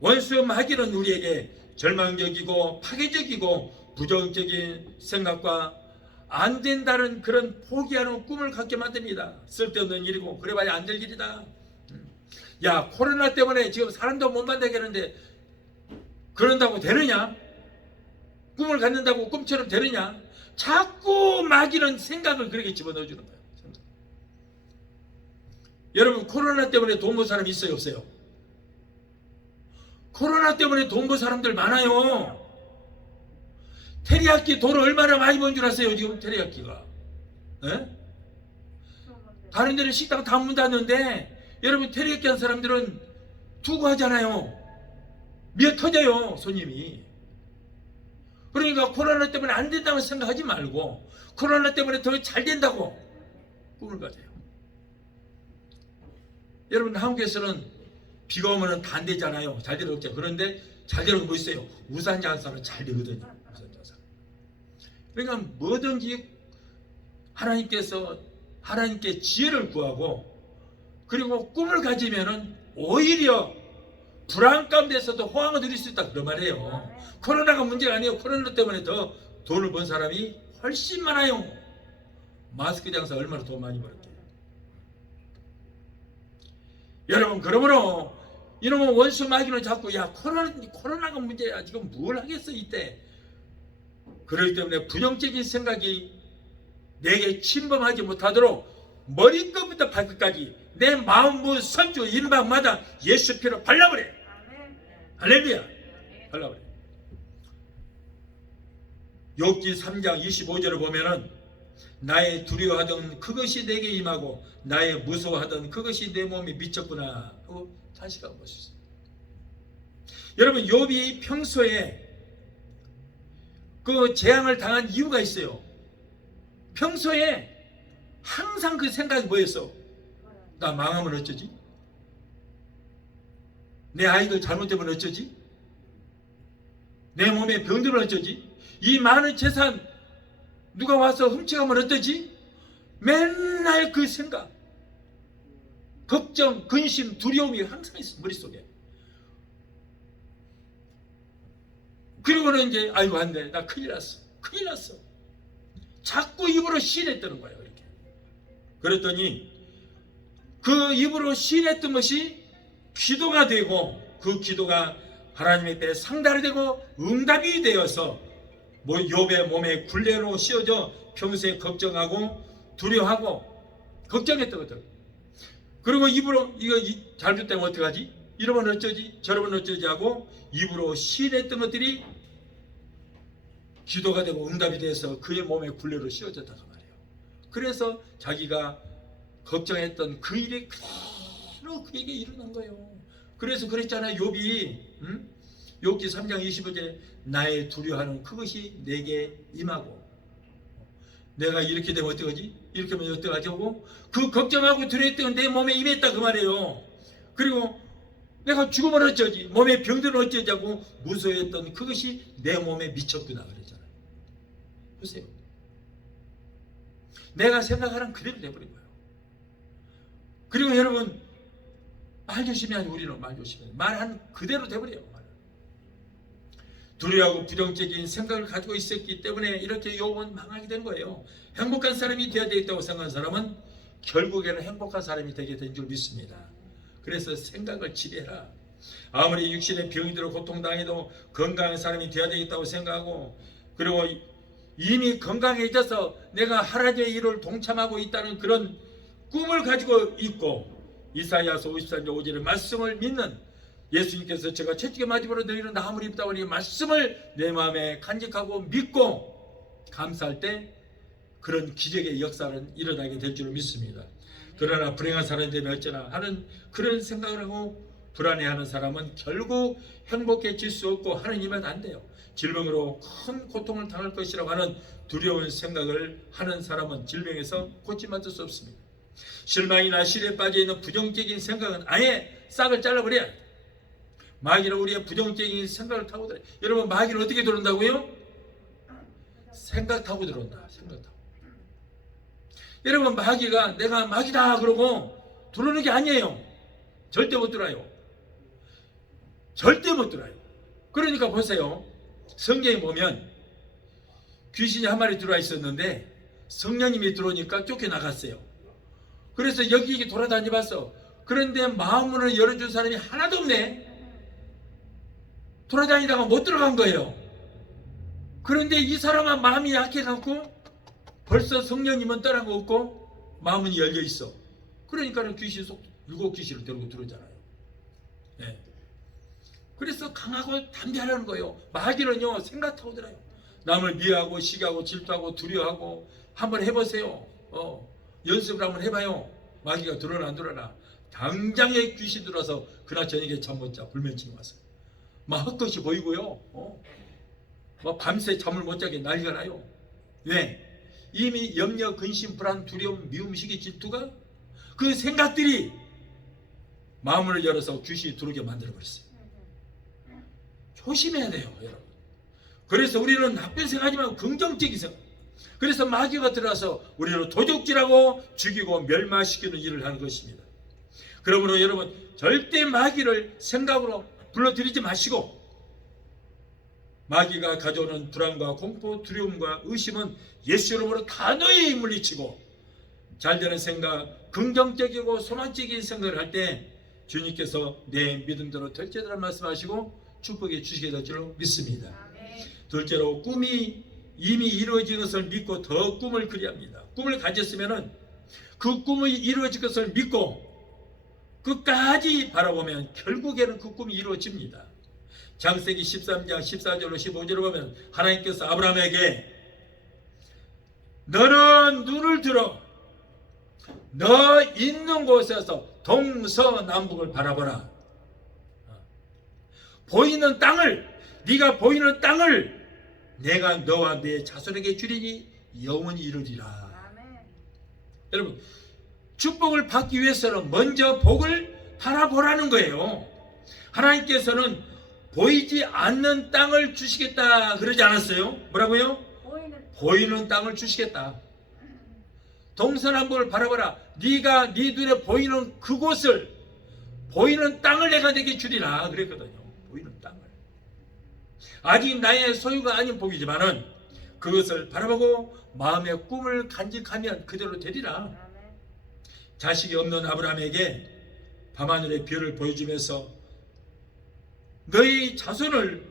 원수 마귀는 우리에게 절망적이고 파괴적이고 부정적인 생각과 안 된다는 그런 포기하는 꿈을 갖게 만듭니다. 쓸데없는 일이고 그래봐야 안 될 일이다. 야, 코로나 때문에 지금 사람도 못 만나게 하는데 그런다고 되느냐? 꿈을 갖는다고 꿈처럼 되느냐? 자꾸 마귀는 생각을 그렇게 집어넣어 주는 거예요. 여러분, 코로나 때문에 돈 번 사람 있어요, 없어요? 코로나 때문에 돈 번 사람들 많아요. 테리야끼 돈을 얼마나 많이 번 줄 아세요, 지금 테리야끼가? 네? 다른 데는 식당 다 문 닫는데 여러분 테리야끼 한 사람들은 투구하잖아요. 미어 터져요, 손님이. 그러니까 코로나 때문에 안 된다고 생각하지 말고 코로나 때문에 더 잘 된다고 꿈을 가져요. 여러분, 한국에서는 비가 오면 다 안 되잖아요. 잘 되는 거 없죠. 그런데 잘 되는 거 뭐 있어요? 우산 장사는 잘 되거든요. 우산 장사. 그러니까 뭐든지 하나님께 지혜를 구하고 그리고 꿈을 가지면은 오히려 불안 가운데서도 호황을 누릴 수 있다, 그런 말이에요. 코로나가 문제가 아니에요. 코로나 때문에 더 돈을 번 사람이 훨씬 많아요. 마스크 장사 얼마나 돈 많이 벌었대요. 여러분, 그러므로 이놈의 원수 마귀는 자꾸 야 코로나가 문제야, 지금 뭘 하겠어 이때. 그렇기 때문에 부정적인 생각이 내게 침범하지 못하도록 머리끝부터 발끝까지 내 마음 문 선주 인방마다 예수 피로 발라버려. 할렐루야. 발라버려. 욥기 3장 25절을 보면은 나의 두려워하던 그것이 내게 임하고 나의 무서워하던 그것이 내 몸에 미쳤구나 하고 다시 가보시죠. 여러분, 욥이 평소에 그 재앙을 당한 이유가 있어요. 평소에 항상 그 생각이 뭐였어? 나 망하면 어쩌지? 내 아이들 잘못되면 어쩌지? 내 몸에 병들면 어쩌지? 이 많은 재산 누가 와서 훔쳐가면 어떠지? 맨날 그 생각, 걱정, 근심, 두려움이 항상 있어, 머릿속에. 그리고는 이제 아이고 안 돼, 나 큰일 났어. 자꾸 입으로 시인했다는 거예요. 이렇게. 그랬더니 그 입으로 시인했던 것이 기도가 되고 그 기도가 하나님 앞에 상달이 되고 응답이 되어서 욥의 몸에 굴레로 씌워져 평소에 걱정하고 두려워하고 걱정했던 것들. 그리고 입으로 이거 잘못되면 어떡하지? 이러면 어쩌지 저러면 어쩌지 하고 입으로 시인했던 것들이 기도가 되고 응답이 돼서 그의 몸에 굴레로 씌워졌다고 말이에요. 그래서 자기가 걱정했던 그 일이 그대로 그에게 일어난 거예요. 그래서 그랬잖아요. 욥이 욥기 3장 25절에 나의 두려워하는 그것이 내게 임하고 내가 이렇게 되면 어떡하지? 이렇게 하면 어떡하지? 하고 그 걱정하고 두려웠던 내 몸에 임했다 그 말이에요. 그리고 내가 죽으면 어쩌지? 몸에 병들면 어쩌지? 하고 무서워했던 그것이 내 몸에 미쳤구나 그랬잖아요. 보세요. 내가 생각하는 그대로 돼버린 거예요. 그리고 여러분 말 조심해야지. 우리는 말 조심해야지. 말한 그대로 돼버려요. 두려워하고 부정적인 생각을 가지고 있었기 때문에 이렇게 욥은 망하게 된 거예요. 행복한 사람이 되어야 되겠다고 생각하는 사람은 결국에는 행복한 사람이 되게 된 줄 믿습니다. 그래서 생각을 지배해라. 아무리 육신의 병이 들어 고통당해도 건강한 사람이 되어야 되겠다고 생각하고 그리고 이미 건강해져서 내가 하나님의 일을 동참하고 있다는 그런 꿈을 가지고 있고 이사야서 54장 5절의 말씀을 믿는 예수님께서 제가 채찍에 맞음으로 너희는 나음을 입다고 하니 말씀을 내 마음에 간직하고 믿고 감사할 때 그런 기적의 역사는 일어나게 될 줄 믿습니다. 그러나 불행한 사람이 되면 어쩌나 하는 그런 생각을 하고 불안해하는 사람은 결국 행복해질 수 없고 하느님은 안 돼요. 질병으로 큰 고통을 당할 것이라고 하는 두려운 생각을 하는 사람은 질병에서 고침받을 수 없습니다. 실망이나 실에 빠져있는 부정적인 생각은 아예 싹을 잘라버려야 해요. 마귀는 우리의 부정적인 생각을 타고 들어요. 여러분 마귀는 어떻게 들어온다고요? 생각 타고 들어온다. 생각 타고. 여러분 마귀가 내가 마귀다 그러고 들어오는 게 아니에요. 절대 못 들어요. 절대 못 들어요. 그러니까 보세요. 성경에 보면 귀신이 한 마리 들어와 있었는데 성령님이 들어오니까 쫓겨나갔어요. 그래서 여기 돌아다니봤어. 그런데 마음문을 열어준 사람이 하나도 없네. 돌아다니다가 못 들어간 거예요. 그런데 이 사람은 마음이 약해갖고 벌써 성령님은 떠난 거 없고 마음은 열려 있어. 그러니까 귀신 속 7귀신을 데리고 들어오잖아요. 네. 그래서 강하고 담대하라는 거예요. 마귀는요 생각하고 들어요. 남을 미워하고 시기하고 질투하고 두려워하고 한번 해보세요. 연습을 한번 해봐요. 마귀가 들어나 안 들어나. 당장에 귀신 들어서 그날 저녁에 잠 못 자. 불면증이 와서 막 헛것이 보이고요. 막 밤새 잠을 못 자게 난리가 나요. 왜? 이미 염려, 근심, 불안, 두려움, 미움, 시기, 질투가 그 생각들이 마음을 열어서 귀신이 들어오게 만들어버렸어요. 조심해야 돼요, 여러분. 그래서 우리는 나쁜 생각하지 말고 긍정적인 생각. 그래서 마귀가 들어와서 우리를 도적질하고 죽이고 멸망시키는 일을 하는 것입니다. 그러므로 여러분 절대 마귀를 생각으로 불러들이지 마시고 마귀가 가져오는 불안과 공포, 두려움과 의심은 예수 이름으로 단호히 물리치고 잘되는 생각, 긍정적이고 소망적인 생각을 할 때 주님께서 내 믿음대로 될지어다 말씀하시고 축복해 주시게 될 줄로 믿습니다. 둘째로 꿈이 이미 이루어진 것을 믿고 더 꿈을 그리합니다. 꿈을 가졌으면 그 꿈이 이루어질 것을 믿고 끝까지 바라보면 결국에는 그 꿈이 이루어집니다. 창세기 13장 14절로 15절을 보면 하나님께서 아브라함에게 너는 눈을 들어 너 있는 곳에서 동서남북을 바라보라. 보이는 땅을 네가 보이는 땅을 내가 너와 내 자손에게 주리니 영원히 이루리라. 여러분 축복을 받기 위해서는 먼저 복을 바라보라는 거예요. 하나님께서는 보이지 않는 땅을 주시겠다 그러지 않았어요? 뭐라고요? 보이는 땅을 주시겠다. 동서남북을 바라보라. 네가 네 눈에 보이는 그곳을 보이는 땅을 내가 내게 주리라 그랬거든요. 보이는 땅을. 아직 나의 소유가 아닌 복이지만은 그것을 바라보고 마음의 꿈을 간직하면 그대로 되리라. 자식이 없는 아브라함에게 밤하늘의 별을 보여주면서 너희 자손을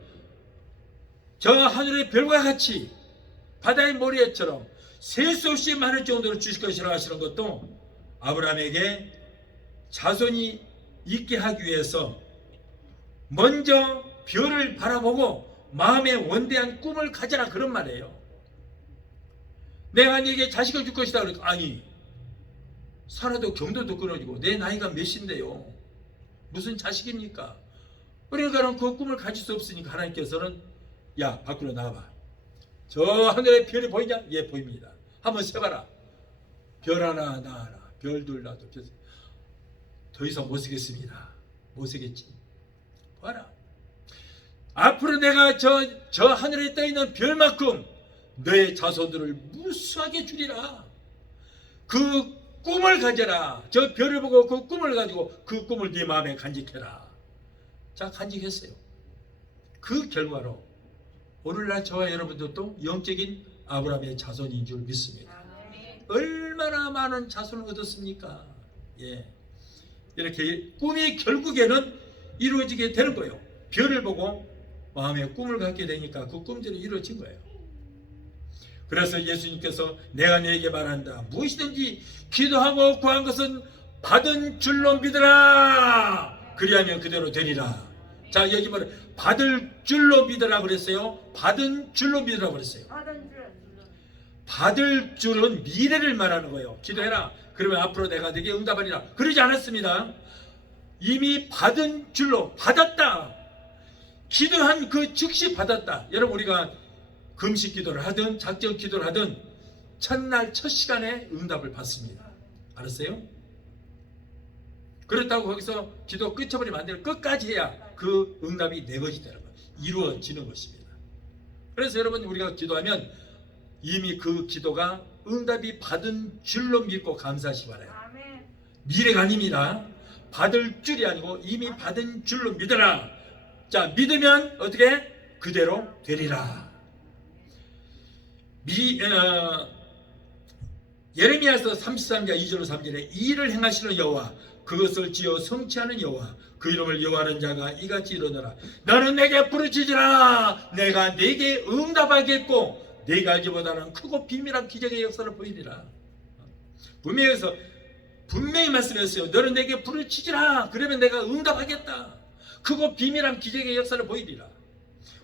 저 하늘의 별과 같이 바다의 모래처럼 셀 수 없이 많을 정도로 주실 것이라고 하시는 것도 아브라함에게 자손이 있게 하기 위해서 먼저 별을 바라보고 마음에 원대한 꿈을 가져라, 그런 말이에요. 내가 네게 자식을 줄 것이다 그러니까 아니, 살아도 경도도 끊어지고 내 나이가 몇인데요, 무슨 자식입니까? 그러니까 그 꿈을 가질 수 없으니까 하나님께서는 야, 밖으로 나와봐. 저 하늘에 별이 보이냐? 예, 보입니다. 한번 세봐라. 별 하나 나와라. 별 둘 나도 더 이상 못 쓰겠습니다. 못 쓰겠지. 봐라. 앞으로 내가 저 하늘에 떠있는 별만큼 너의 자손들을 무수하게 주리라. 그 꿈을 가져라. 저 별을 보고 그 꿈을 가지고 그 꿈을 네 마음에 간직해라. 자, 간직했어요. 그 결과로 오늘날 저와 여러분들도 영적인 아브라함의 자손인 줄 믿습니다. 얼마나 많은 자손을 얻었습니까? 예, 이렇게 꿈이 결국에는 이루어지게 되는 거예요. 별을 보고 마음에 꿈을 갖게 되니까 그 꿈대로 이루어진 거예요. 그래서 예수님께서 내가 너에게 말한다. 무엇이든지 기도하고 구한 것은 받은 줄로 믿으라. 그리하면 그대로 되리라. 자, 여기 뭐래? 받을 줄로 믿으라 그랬어요? 받은 줄로 믿으라 그랬어요? 받을 줄은 미래를 말하는 거예요. 기도해라. 그러면 앞으로 내가 네게 응답하리라. 그러지 않았습니다. 이미 받은 줄로, 받았다. 기도한 그 즉시 받았다. 여러분, 우리가 금식 기도를 하든 작정 기도를 하든 첫날 첫 시간에 응답을 받습니다. 알았어요? 그렇다고 거기서 기도 끝쳐버리면 안 돼요. 끝까지 해야 그 응답이 내 것이 되는 거예요. 이루어지는 것입니다. 그래서 여러분, 우리가 기도하면 이미 그 기도가 응답이 받은 줄로 믿고 감사하시기 바라요. 미래가 아닙니다. 받을 줄이 아니고 이미 받은 줄로 믿어라. 자, 믿으면 어떻게? 그대로 되리라. 예레미야서 33장 2절 3절에 이 일을 행하시는 여호와, 그것을 지어 성취하는 여호와, 그 이름을 여호와하는 자가 이같이 이르노라. 너는 내게 부르짖으라. 내가 네게 응답하겠고 네가 알기보다는 크고 비밀한 기적의 역사를 보이리라. 분명히 말씀했어요. 너는 내게 부르짖으라. 그러면 내가 응답하겠다. 크고 비밀한 기적의 역사를 보이리라.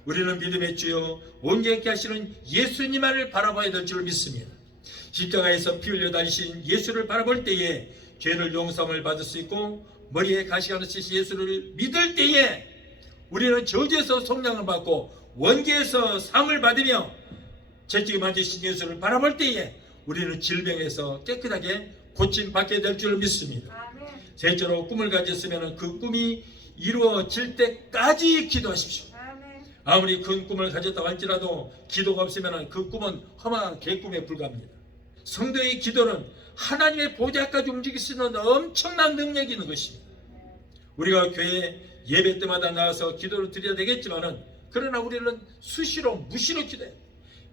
우리는 믿음의 주요 온전케 하시는 예수님만을 바라봐야 될 줄 믿습니다. 십자가에서 피 흘려 다니신 예수를 바라볼 때에 죄를 용서함을 받을 수 있고, 머리에 가시가 놓치신 예수를 믿을 때에 우리는 저주에서 속량을 받고 원죄에서 사함을 받으며, 채찍을 맞으신 예수를 바라볼 때에 우리는 질병에서 깨끗하게 고침받게 될 줄 믿습니다. 셋째로, 꿈을 가졌으면 그 꿈이 이루어질 때까지 기도하십시오. 아무리 큰 꿈을 가졌다고 할지라도 기도가 없으면 그 꿈은 험한 개꿈에 불과합니다. 성도의 기도는 하나님의 보좌까지 움직일 수 있는 엄청난 능력이 있는 것입니다. 우리가 교회 예배 때마다 나와서 기도를 드려야 되겠지만은, 그러나 우리는 수시로 무시로 기도해요.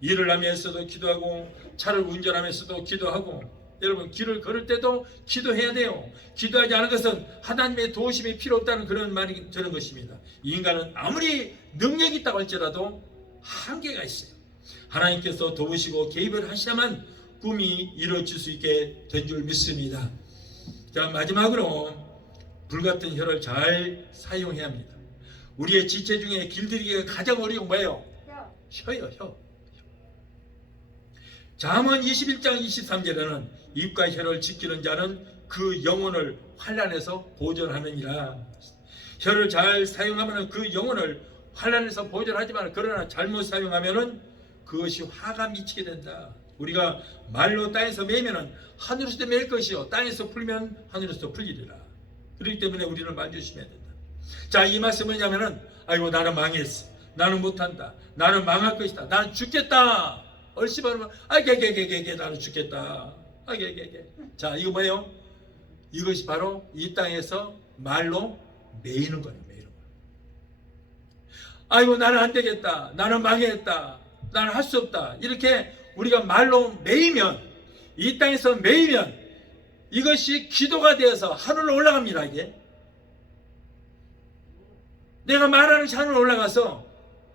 일을 하면서도 기도하고, 차를 운전하면서도 기도하고, 여러분 길을 걸을 때도 기도해야 돼요. 기도하지 않은 것은 하나님의 도우심이 필요 없다는 그런 말이 되는 것입니다. 인간은 아무리 능력이 있다고 할지라도 한계가 있어요. 하나님께서 도우시고 개입을 하셔야만 꿈이 이루어질 수 있게 된 줄 믿습니다. 자, 마지막으로 불같은 혀를 잘 사용해야 합니다. 우리의 지체 중에 길들이기가 가장 어려운 거예요. 혀요, 혀. 잠언 21장 23절에는 입과 혀를 지키는 자는 그 영혼을 환난에서 보존하느니라. 혀를 잘 사용하면 그 영혼을 환난에서 보존하지만, 그러나 잘못 사용하면 그것이 화가 미치게 된다. 우리가 말로 땅에서 매면 하늘에서 맬 것이요, 땅에서 풀면 하늘에서 풀리리라. 그렇기 때문에 우리는 말 조심해야 된다. 자, 이 말씀은 뭐냐면은, 아이고 나는 망했어, 나는 못한다, 나는 망할 것이다, 나는 죽겠다. 얼씨바르면 아게게게게 나는 죽겠다. 아게게게. 자, 이거 뭐예요? 이것이 바로 이 땅에서 말로 매이는 거예요. 매이는 거. 아이고 나는 안 되겠다, 나는 망했다, 나는 할 수 없다. 이렇게 우리가 말로 매이면, 이 땅에서 매이면 이것이 기도가 되어서 하늘로 올라갑니다. 이게 내가 말하는 하늘로 올라가서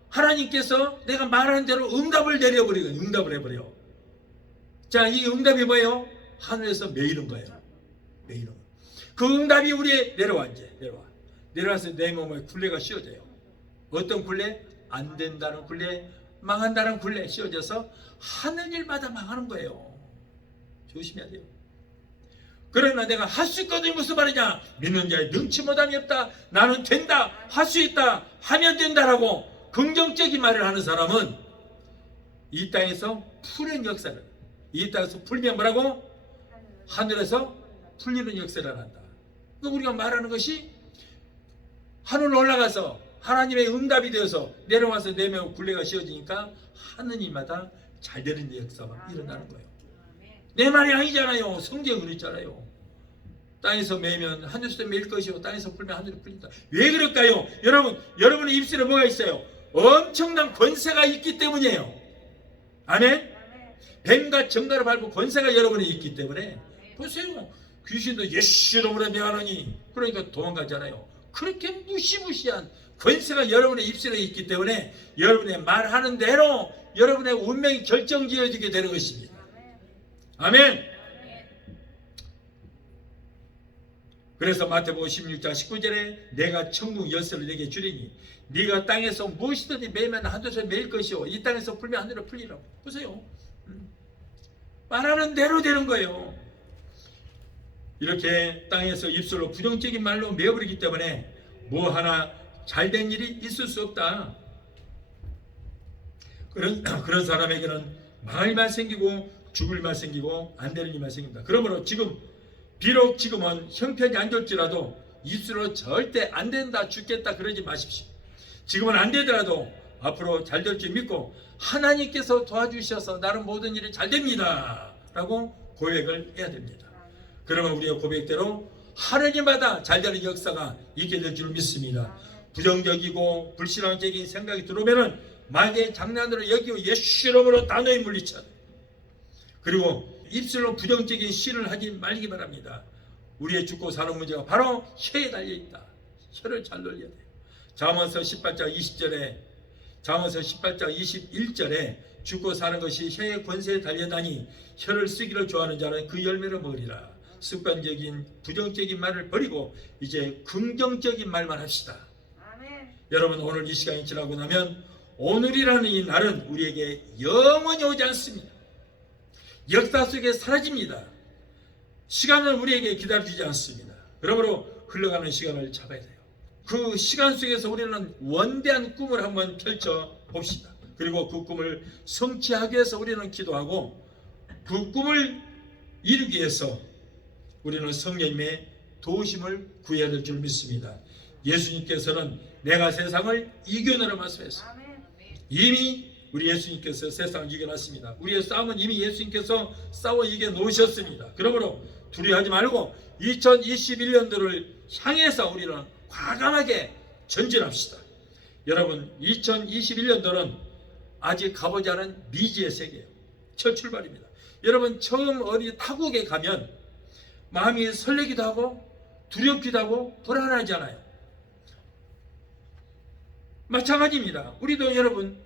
하나님께서 내가 말하는 대로 응답을 내려버리고 응답을 해버려. 자, 이 응답이 뭐예요? 하늘에서 매이는 거예요. 매이는 거. 그 응답이 우리에 내려와. 이제 내려와서 내 몸에 굴레가 씌워져요. 어떤 굴레? 안 된다는 굴레, 망한다는 굴레 씌워져서 하는 일마다 망하는 거예요. 조심해야 돼요. 그러나 내가 할 수 있거든 무슨 말이냐? 믿는 자의 능치 못함이 없다. 나는 된다. 할 수 있다. 하면 된다라고 긍정적인 말을 하는 사람은 이 땅에서 푸는 역사를, 이 땅에서 풀면 뭐라고? 하늘에서 풀리는 역사를 한다. 우리가 말하는 것이 하늘 올라가서 하나님의 응답이 되어서 내려와서 내 몸에 굴레가 씌워지니까 하는 일마다 잘 되는 역사가 일어나는 거예요. 내 말이 아니잖아요. 성경은 그랬잖아요. 땅에서 매면 하늘에서 매일 것이요 땅에서 풀면 하늘에 풀린다. 왜 그럴까요? 여러분의 입술에 뭐가 있어요? 엄청난 권세가 있기 때문이에요. 아멘? 뱀과 정갈을 밟고 권세가 여러분에 있기 때문에 보세요. 귀신도 예수 이름으로 명하노니 그러니까 도망가잖아요. 그렇게 무시무시한 권세가 여러분의 입술에 있기 때문에 여러분의 말하는 대로 여러분의 운명이 결정지어지게 되는 것입니다. 아멘. 그래서 마태복음 16장 19절에 내가 천국 열쇠를 내게 주리니 네가 땅에서 무엇이든지 매면 하늘에서 매일 것이요 이 땅에서 풀면 하늘에 풀리라고. 보세요. 말하는 대로 되는 거예요. 이렇게 땅에서 입술로 부정적인 말로 메어버리기 때문에 뭐 하나 잘된 일이 있을 수 없다. 그런 사람에게는 망할 일만 생기고 죽을 일만 생기고 안 되는 일만 생깁니다. 그러므로 비록 지금은 형편이 안 좋을지라도 입술로 절대 안 된다 죽겠다 그러지 마십시오. 지금은 안 되더라도 앞으로 잘 될 줄 믿고 하나님께서 도와주셔서 나는 모든 일이 잘 됩니다 라고 고백을 해야 됩니다. 그러면 우리의 고백대로 하나님마다 잘 되는 역사가 있게 될 줄 믿습니다. 부정적이고 불신앙적인 생각이 들어오면 만약에 장난으로 여기고 예수 이름으로 단호히 물리쳐. 그리고 입술로 부정적인 시를 하지 말기 바랍니다. 우리의 죽고 사는 문제가 바로 혀에 달려있다. 혀를 잘 놀려야 돼요. 잠언서 18장 20절에 잠언서 18장 21절에 죽고 사는 것이 혀의 권세에 달려다니 혀를 쓰기를 좋아하는 자는 그 열매를 먹으리라. 습관적인 부정적인 말을 버리고 이제 긍정적인 말만 합시다. 아멘. 여러분 오늘 이 시간이 지나고 나면 오늘이라는 이 날은 우리에게 영원히 오지 않습니다. 역사 속에 사라집니다. 시간은 우리에게 기다려주지 않습니다. 그러므로 흘러가는 시간을 잡아야 돼요. 그 시간 속에서 우리는 원대한 꿈을 한번 펼쳐 봅시다. 그리고 그 꿈을 성취하기 위해서 우리는 기도하고 그 꿈을 이루기 위해서 우리는 성령님의 도우심을 구해야 될 줄 믿습니다. 예수님께서는 내가 세상을 이겨내라 말씀했어요. 이미 우리 예수님께서 세상을 이겨놨습니다. 우리의 싸움은 이미 예수님께서 싸워 이겨놓으셨습니다. 그러므로 두려워하지 말고 2021년도를 향해서 우리는 과감하게 전진합시다. 여러분 2021년도는 아직 가보지 않은 미지의 세계예요. 첫 출발입니다. 여러분 처음 어디 타국에 가면 마음이 설레기도 하고 두렵기도 하고 불안하잖아요. 마찬가지입니다. 우리도 여러분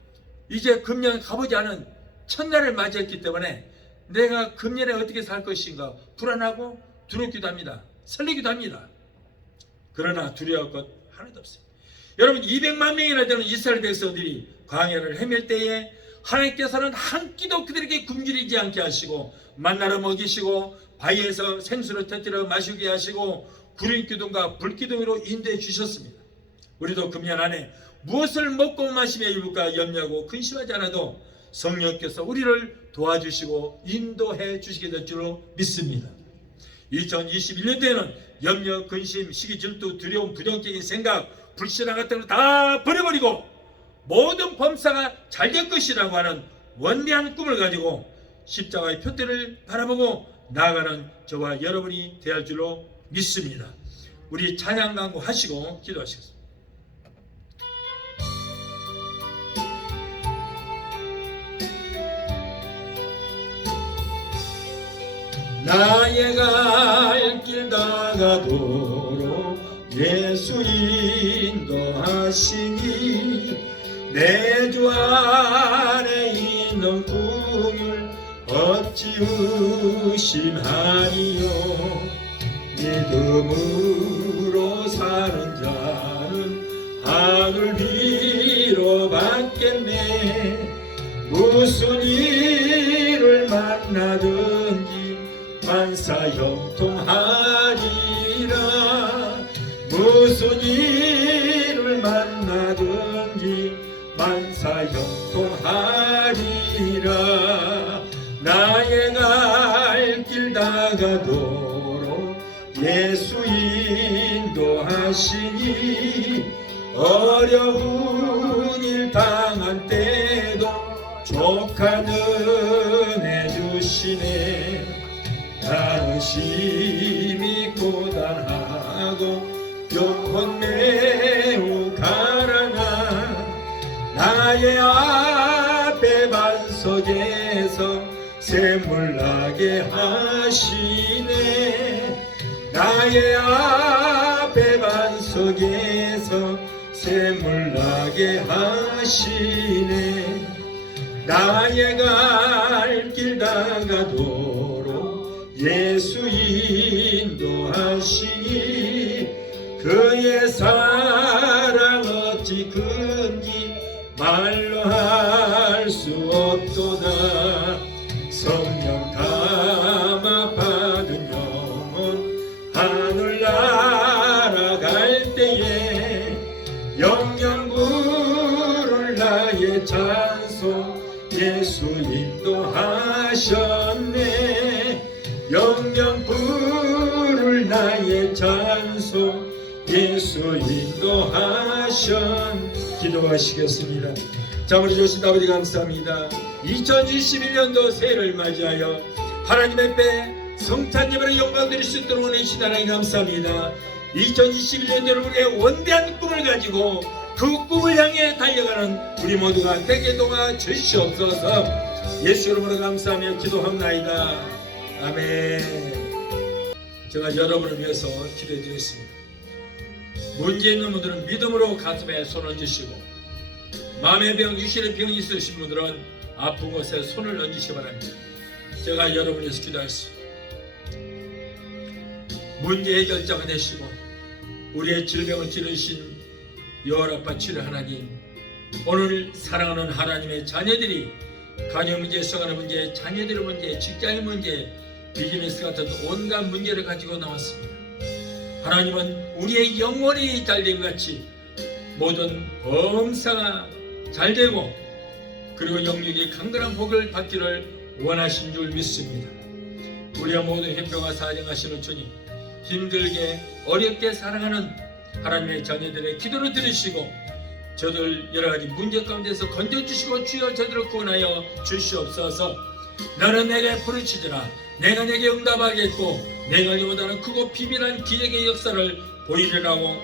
이제 금년 가보지 않은 첫날을 맞이했기 때문에 내가 금년에 어떻게 살 것인가 불안하고 두렵기도 합니다. 설레기도 합니다. 그러나 두려워할 것 하나도 없어요. 여러분 200만 명이나 되는 이스라엘 백성들이 광야를 헤맬 때에 하나님께서는 한 끼도 그들에게 굶주리지 않게 하시고 만나를 먹이시고 바위에서 생수를 터뜨려 마시게 하시고 구름 기둥과 불 기둥으로 인도해 주셨습니다. 우리도 금년 안에 무엇을 먹고 마시며 입을까 염려하고 근심하지 않아도 성령께서 우리를 도와주시고 인도해 주시게 될 줄로 믿습니다. 2021년도에는 염려, 근심, 시기, 질투, 두려움, 부정적인 생각, 불신앙 같은 걸 다 버려버리고 모든 범사가 잘 될 것이라고 하는 원대한 꿈을 가지고 십자가의 표대를 바라보고 나아가는 저와 여러분이 되할 줄로 믿습니다. 우리 찬양 강구하시고 기도하시겠습니다. 나의 갈 길 다가도록 예수 인도하시니 내 주 안에 있는 꿈을 어찌 의심하리요. 믿음으로 사는 자 하늘 위로 받겠네. 무슨 일을 만나든지 만사형통하리라. 무슨 일을 만나든지 만사형통하리라. 나의 갈 길 다가도록 예수 인도하시니 어려운 일 당한 때도 족한 은혜 주시네. 나는 심히 고단하고 영혼 매우 가라나. 나의 앞에 반석에서 샘물 나게 하시네. 나의 앞에 반석에서 샘물 나게 하시네. 나의 갈 길 다가도록 예수 인도하시니 그의 사랑 어찌 큰지 말로 할 수 없도다. 성령 담아 받은 영혼 하늘 날아갈 때에 영영 부를 나의 찬송 예수 인도하셨네. 영영 부를 나의 찬송 예수 인도하셨네. 기도하시겠습니다. 자, 우리 주신 아버지 감사합니다. 2021년도 새해를 맞이하여 하나님의 배 성탄예배를 영광 드릴 수 있도록 원하시는 하나님 감사합니다. 2021년도를 우리의 원대한 꿈을 가지고 그 꿈을 향해 달려가는 우리 모두가 되게 도와 주시옵소서. 예수 이름으로 감사하며 기도합나이다. 아멘. 제가 여러분을 위해서 기도해 드리겠습니다. 문제 있는 분들은 믿음으로 가슴에 손을 얹으시고, 마음의 병, 육신의 병이 있으신 분들은 아픈 곳에 손을 얹으시기 바랍니다. 제가 여러분을 위해서 기도하겠습니다. 문제 해결자가 되시고 우리의 질병을 치르신 여호와빠 치료 하나님, 오늘 사랑하는 하나님의 자녀들이 가정 문제, 생활 문제, 자녀들의 문제, 직장의 문제, 비즈니스 같은 온갖 문제를 가지고 나왔습니다. 하나님은 우리의 영혼이 잘됨같이 모든 범사가 잘되고 그리고 영육의 강건한 복을 받기를 원하신 줄 믿습니다. 우리와 모든 협평과 사정하시는 주님, 힘들게 어렵게 살아가는 하나님의 자녀들의 기도를 들으시고 저들 여러가지 문제 가운데서 건져주시고 주여 저들을 구원하여 주시옵소서. 너는 내게 부르짖으라. 내가 내게 응답하겠고 내가 너보다는 크고 비밀한 기적의 역사를 보이리라고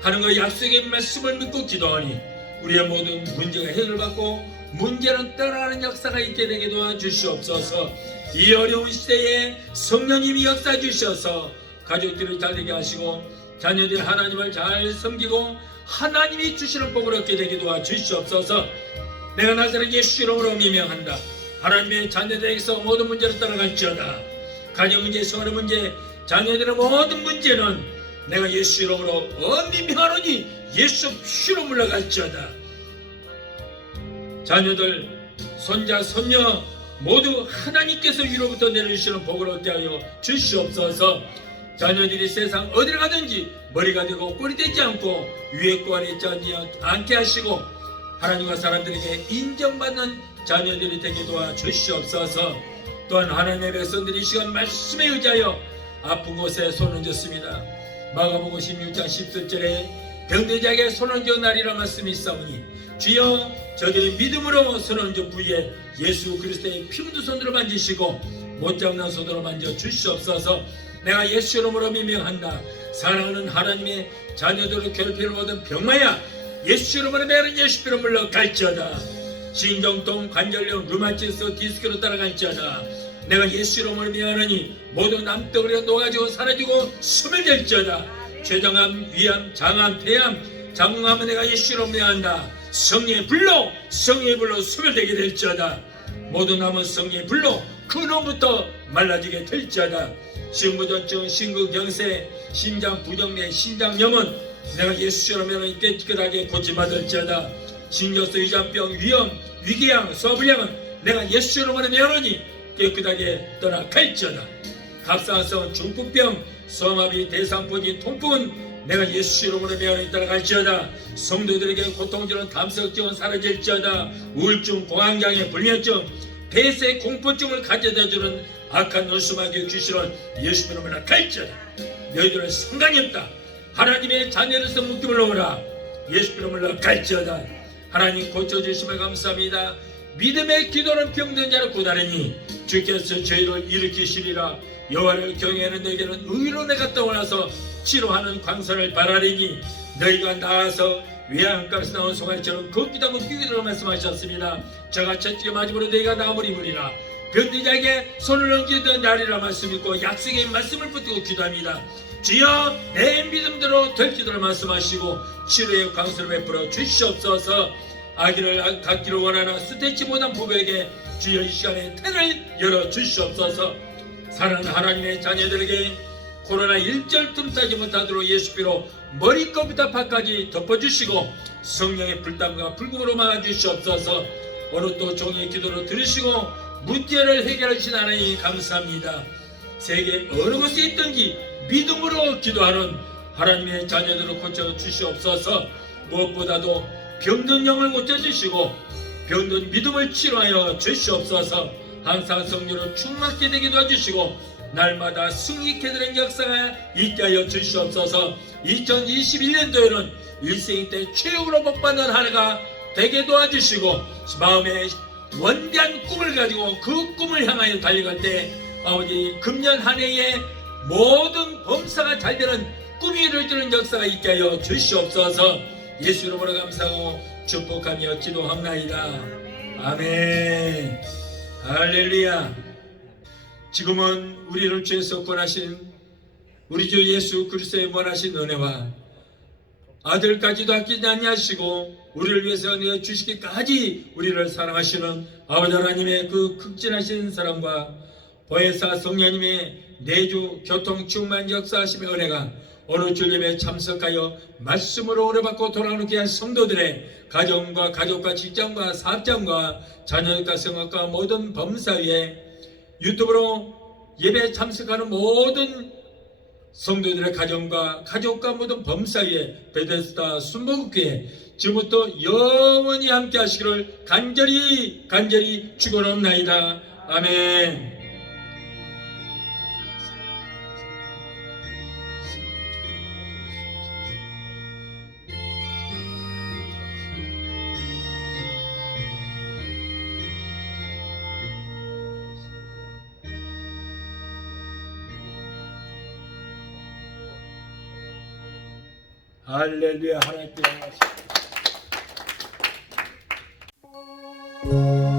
하는 그 약속의 말씀을 믿고 기도하니 우리의 모든 문제가 해결받고 문제는 떠나가는 역사가 있게 되게 도와주시옵소서. 이 어려운 시대에 성령님이 역사해 주셔서 가족들을 잘되게 하시고 자녀들 하나님을 잘 섬기고 하나님이 주시는 복을 얻게 되게 도와주시옵소서. 내가 나사렛 예수 이름으로 명한다. 하나님의 자녀들에게서 모든 문제를 떠나갈지어다. 가정 문제, 생활 문제, 자녀들의 모든 문제는 내가 예수 이름으로 엄히 명하노니 예수 피로 물러갈지어다. 자녀들, 손자, 손녀 모두 하나님께서 위로부터 내려주시는 복을 얻게 하여 주시옵소서. 자녀들이 세상 어디를 가든지 머리가 되고 꼴이 되지 않고 위에 꼴 아래 있지 않게 하시고 하나님과 사람들에게 인정받는 자녀들이 되게 도와주시옵소서. 또한 하나님의 백성들이 이 시간 말씀에 의지하여 아픈 곳에 손을 얹었습니다. 마가복음 16장 17절에 병든 자에게 손을 얹어 나리라 말씀이 있사오니 주여 저들이 믿음으로 손을 얹은 부위에 예수 그리스도의 피 묻은 손으로 만지시고 못 잡는 손으로 만져 주시옵소서. 내가 예수 이름으로 명한다. 사랑하는 하나님의 자녀들을 괴롭히는 모든 병마야 예수 이름으로 매는 예수 피로 물러갈지어다. 신경통, 관절염, 류마티스, 디스크로 따라갈지어다. 내가 예수 이름으로 명하노니 모든 남덩어리가 녹아지고 사라지고 소멸될지어다. 췌장암, 위암, 장암, 폐암, 장궁암은 내가 예수 이름으로 명한다. 성령의 불로 소멸되게 될지어다. 모든 암은 성령의 불로 그 놈부터 말라지게 될지어다. 심부전증, 심근경색, 심장 부정맥, 심장염은 내가 예수처럼면 깨끗하게 고침받을지어다. 신경성 위장병 위험 위궤양 소화불량은 내가 예수처럼면 면허니 깨끗하게 떠나갈지어다. 갑상선 중풍병 성마비 대상포진 통풍은 내가 예수 이름으로 면허니 따라갈지어다. 성도들에게 고통주는 담석증은 사라질지어다. 우울증 공황장애 불면증 폐쇄 공포증을 가져다주는 악한 눈수마귀의 귀신은 예수 이름으로 갈지어다. 너희들은 상관이 없다. 하나님의 자녀로서 묶임을 놓으라. 예수 이름으로 갈지어다. 하나님 고쳐주심을 감사합니다. 믿음의 기도는 병든 자를 구하리니 주께서 저희를 일으키시리라. 여호와를 경외하는 너에게는 의로 내가 떠올라서 치료하는 광선을 바라리니 너희가 나아서 외양간에서 나온 송아지처럼 걷기도 하고 뛰기도 말씀하셨습니다. 저가 첫째 마지막으로 너희가 나음을 입으리라. 병든 자에게 손을 얹기던 날이라 말씀 읽고 약속의 말씀을 붙들고 기도합니다. 주여 내 믿음대로 될지도록 말씀하시고 치료의 광선을 베풀어 주시옵소서. 아기를 갖기를 원하는 수태치 못한 부부에게 주여 이 시간에 태를 열어 주시옵소서. 사랑하는 하나님의 자녀들에게 코로나 일절 틈타지 못하도록 예수피로 머리끝부터 발까지 덮어주시고 성령의 불담과 불금으로 막아주시옵소서. 오늘 또 종의 기도로 들으시고 문제를 해결하신 하나님 감사합니다. 세계 어느 곳에 있든지 믿음으로 기도하는 하나님의 자녀들을 고쳐주시옵소서. 무엇보다도 병든 영을 고쳐주시고 병든 믿음을 치료하여 주시옵소서. 항상 성령으로 충만케 되게 도와주시고 날마다 승리케 되는 역사가 있게 하여 주시옵소서. 2021년도에는 일생 때 최후로 복받는 한 해가 되게 도와주시고 마음에 원대한 꿈을 가지고 그 꿈을 향하여 달려갈 때 아버지 금년 한 해에 모든 범사가 잘 되는 꿈이 이루어지는 역사가 있게 하여 주시옵소서. 예수 이름으로 감사하고 축복하며 기도합나이다. 아멘. 할렐루야. 지금은 우리를 죄에서 구원하신 우리 주 예수 그리스도의 무한하신 은혜와 아들까지도 아끼지 아니하시고 우리를 위해서 은혜 주시기까지 우리를 사랑하시는 아버지 하나님의 그 극진하신 사랑과 보혜사 성령님의 내주 교통 충만 역사하심의 은혜가 오늘 주님에 참석하여 말씀으로 오래받고 돌아오는 귀한 성도들의 가정과 가족과 직장과 사업장과 자녀과 생활과 모든 범사 위에 유튜브로 예배 참석하는 모든 성도들의 가족과 모든 범사 위에 베데스다 순복음교회 지금부터 영원히 함께 하시기를 간절히 축원합나이다. 아멘. 할렐루야. 하나님께 영광.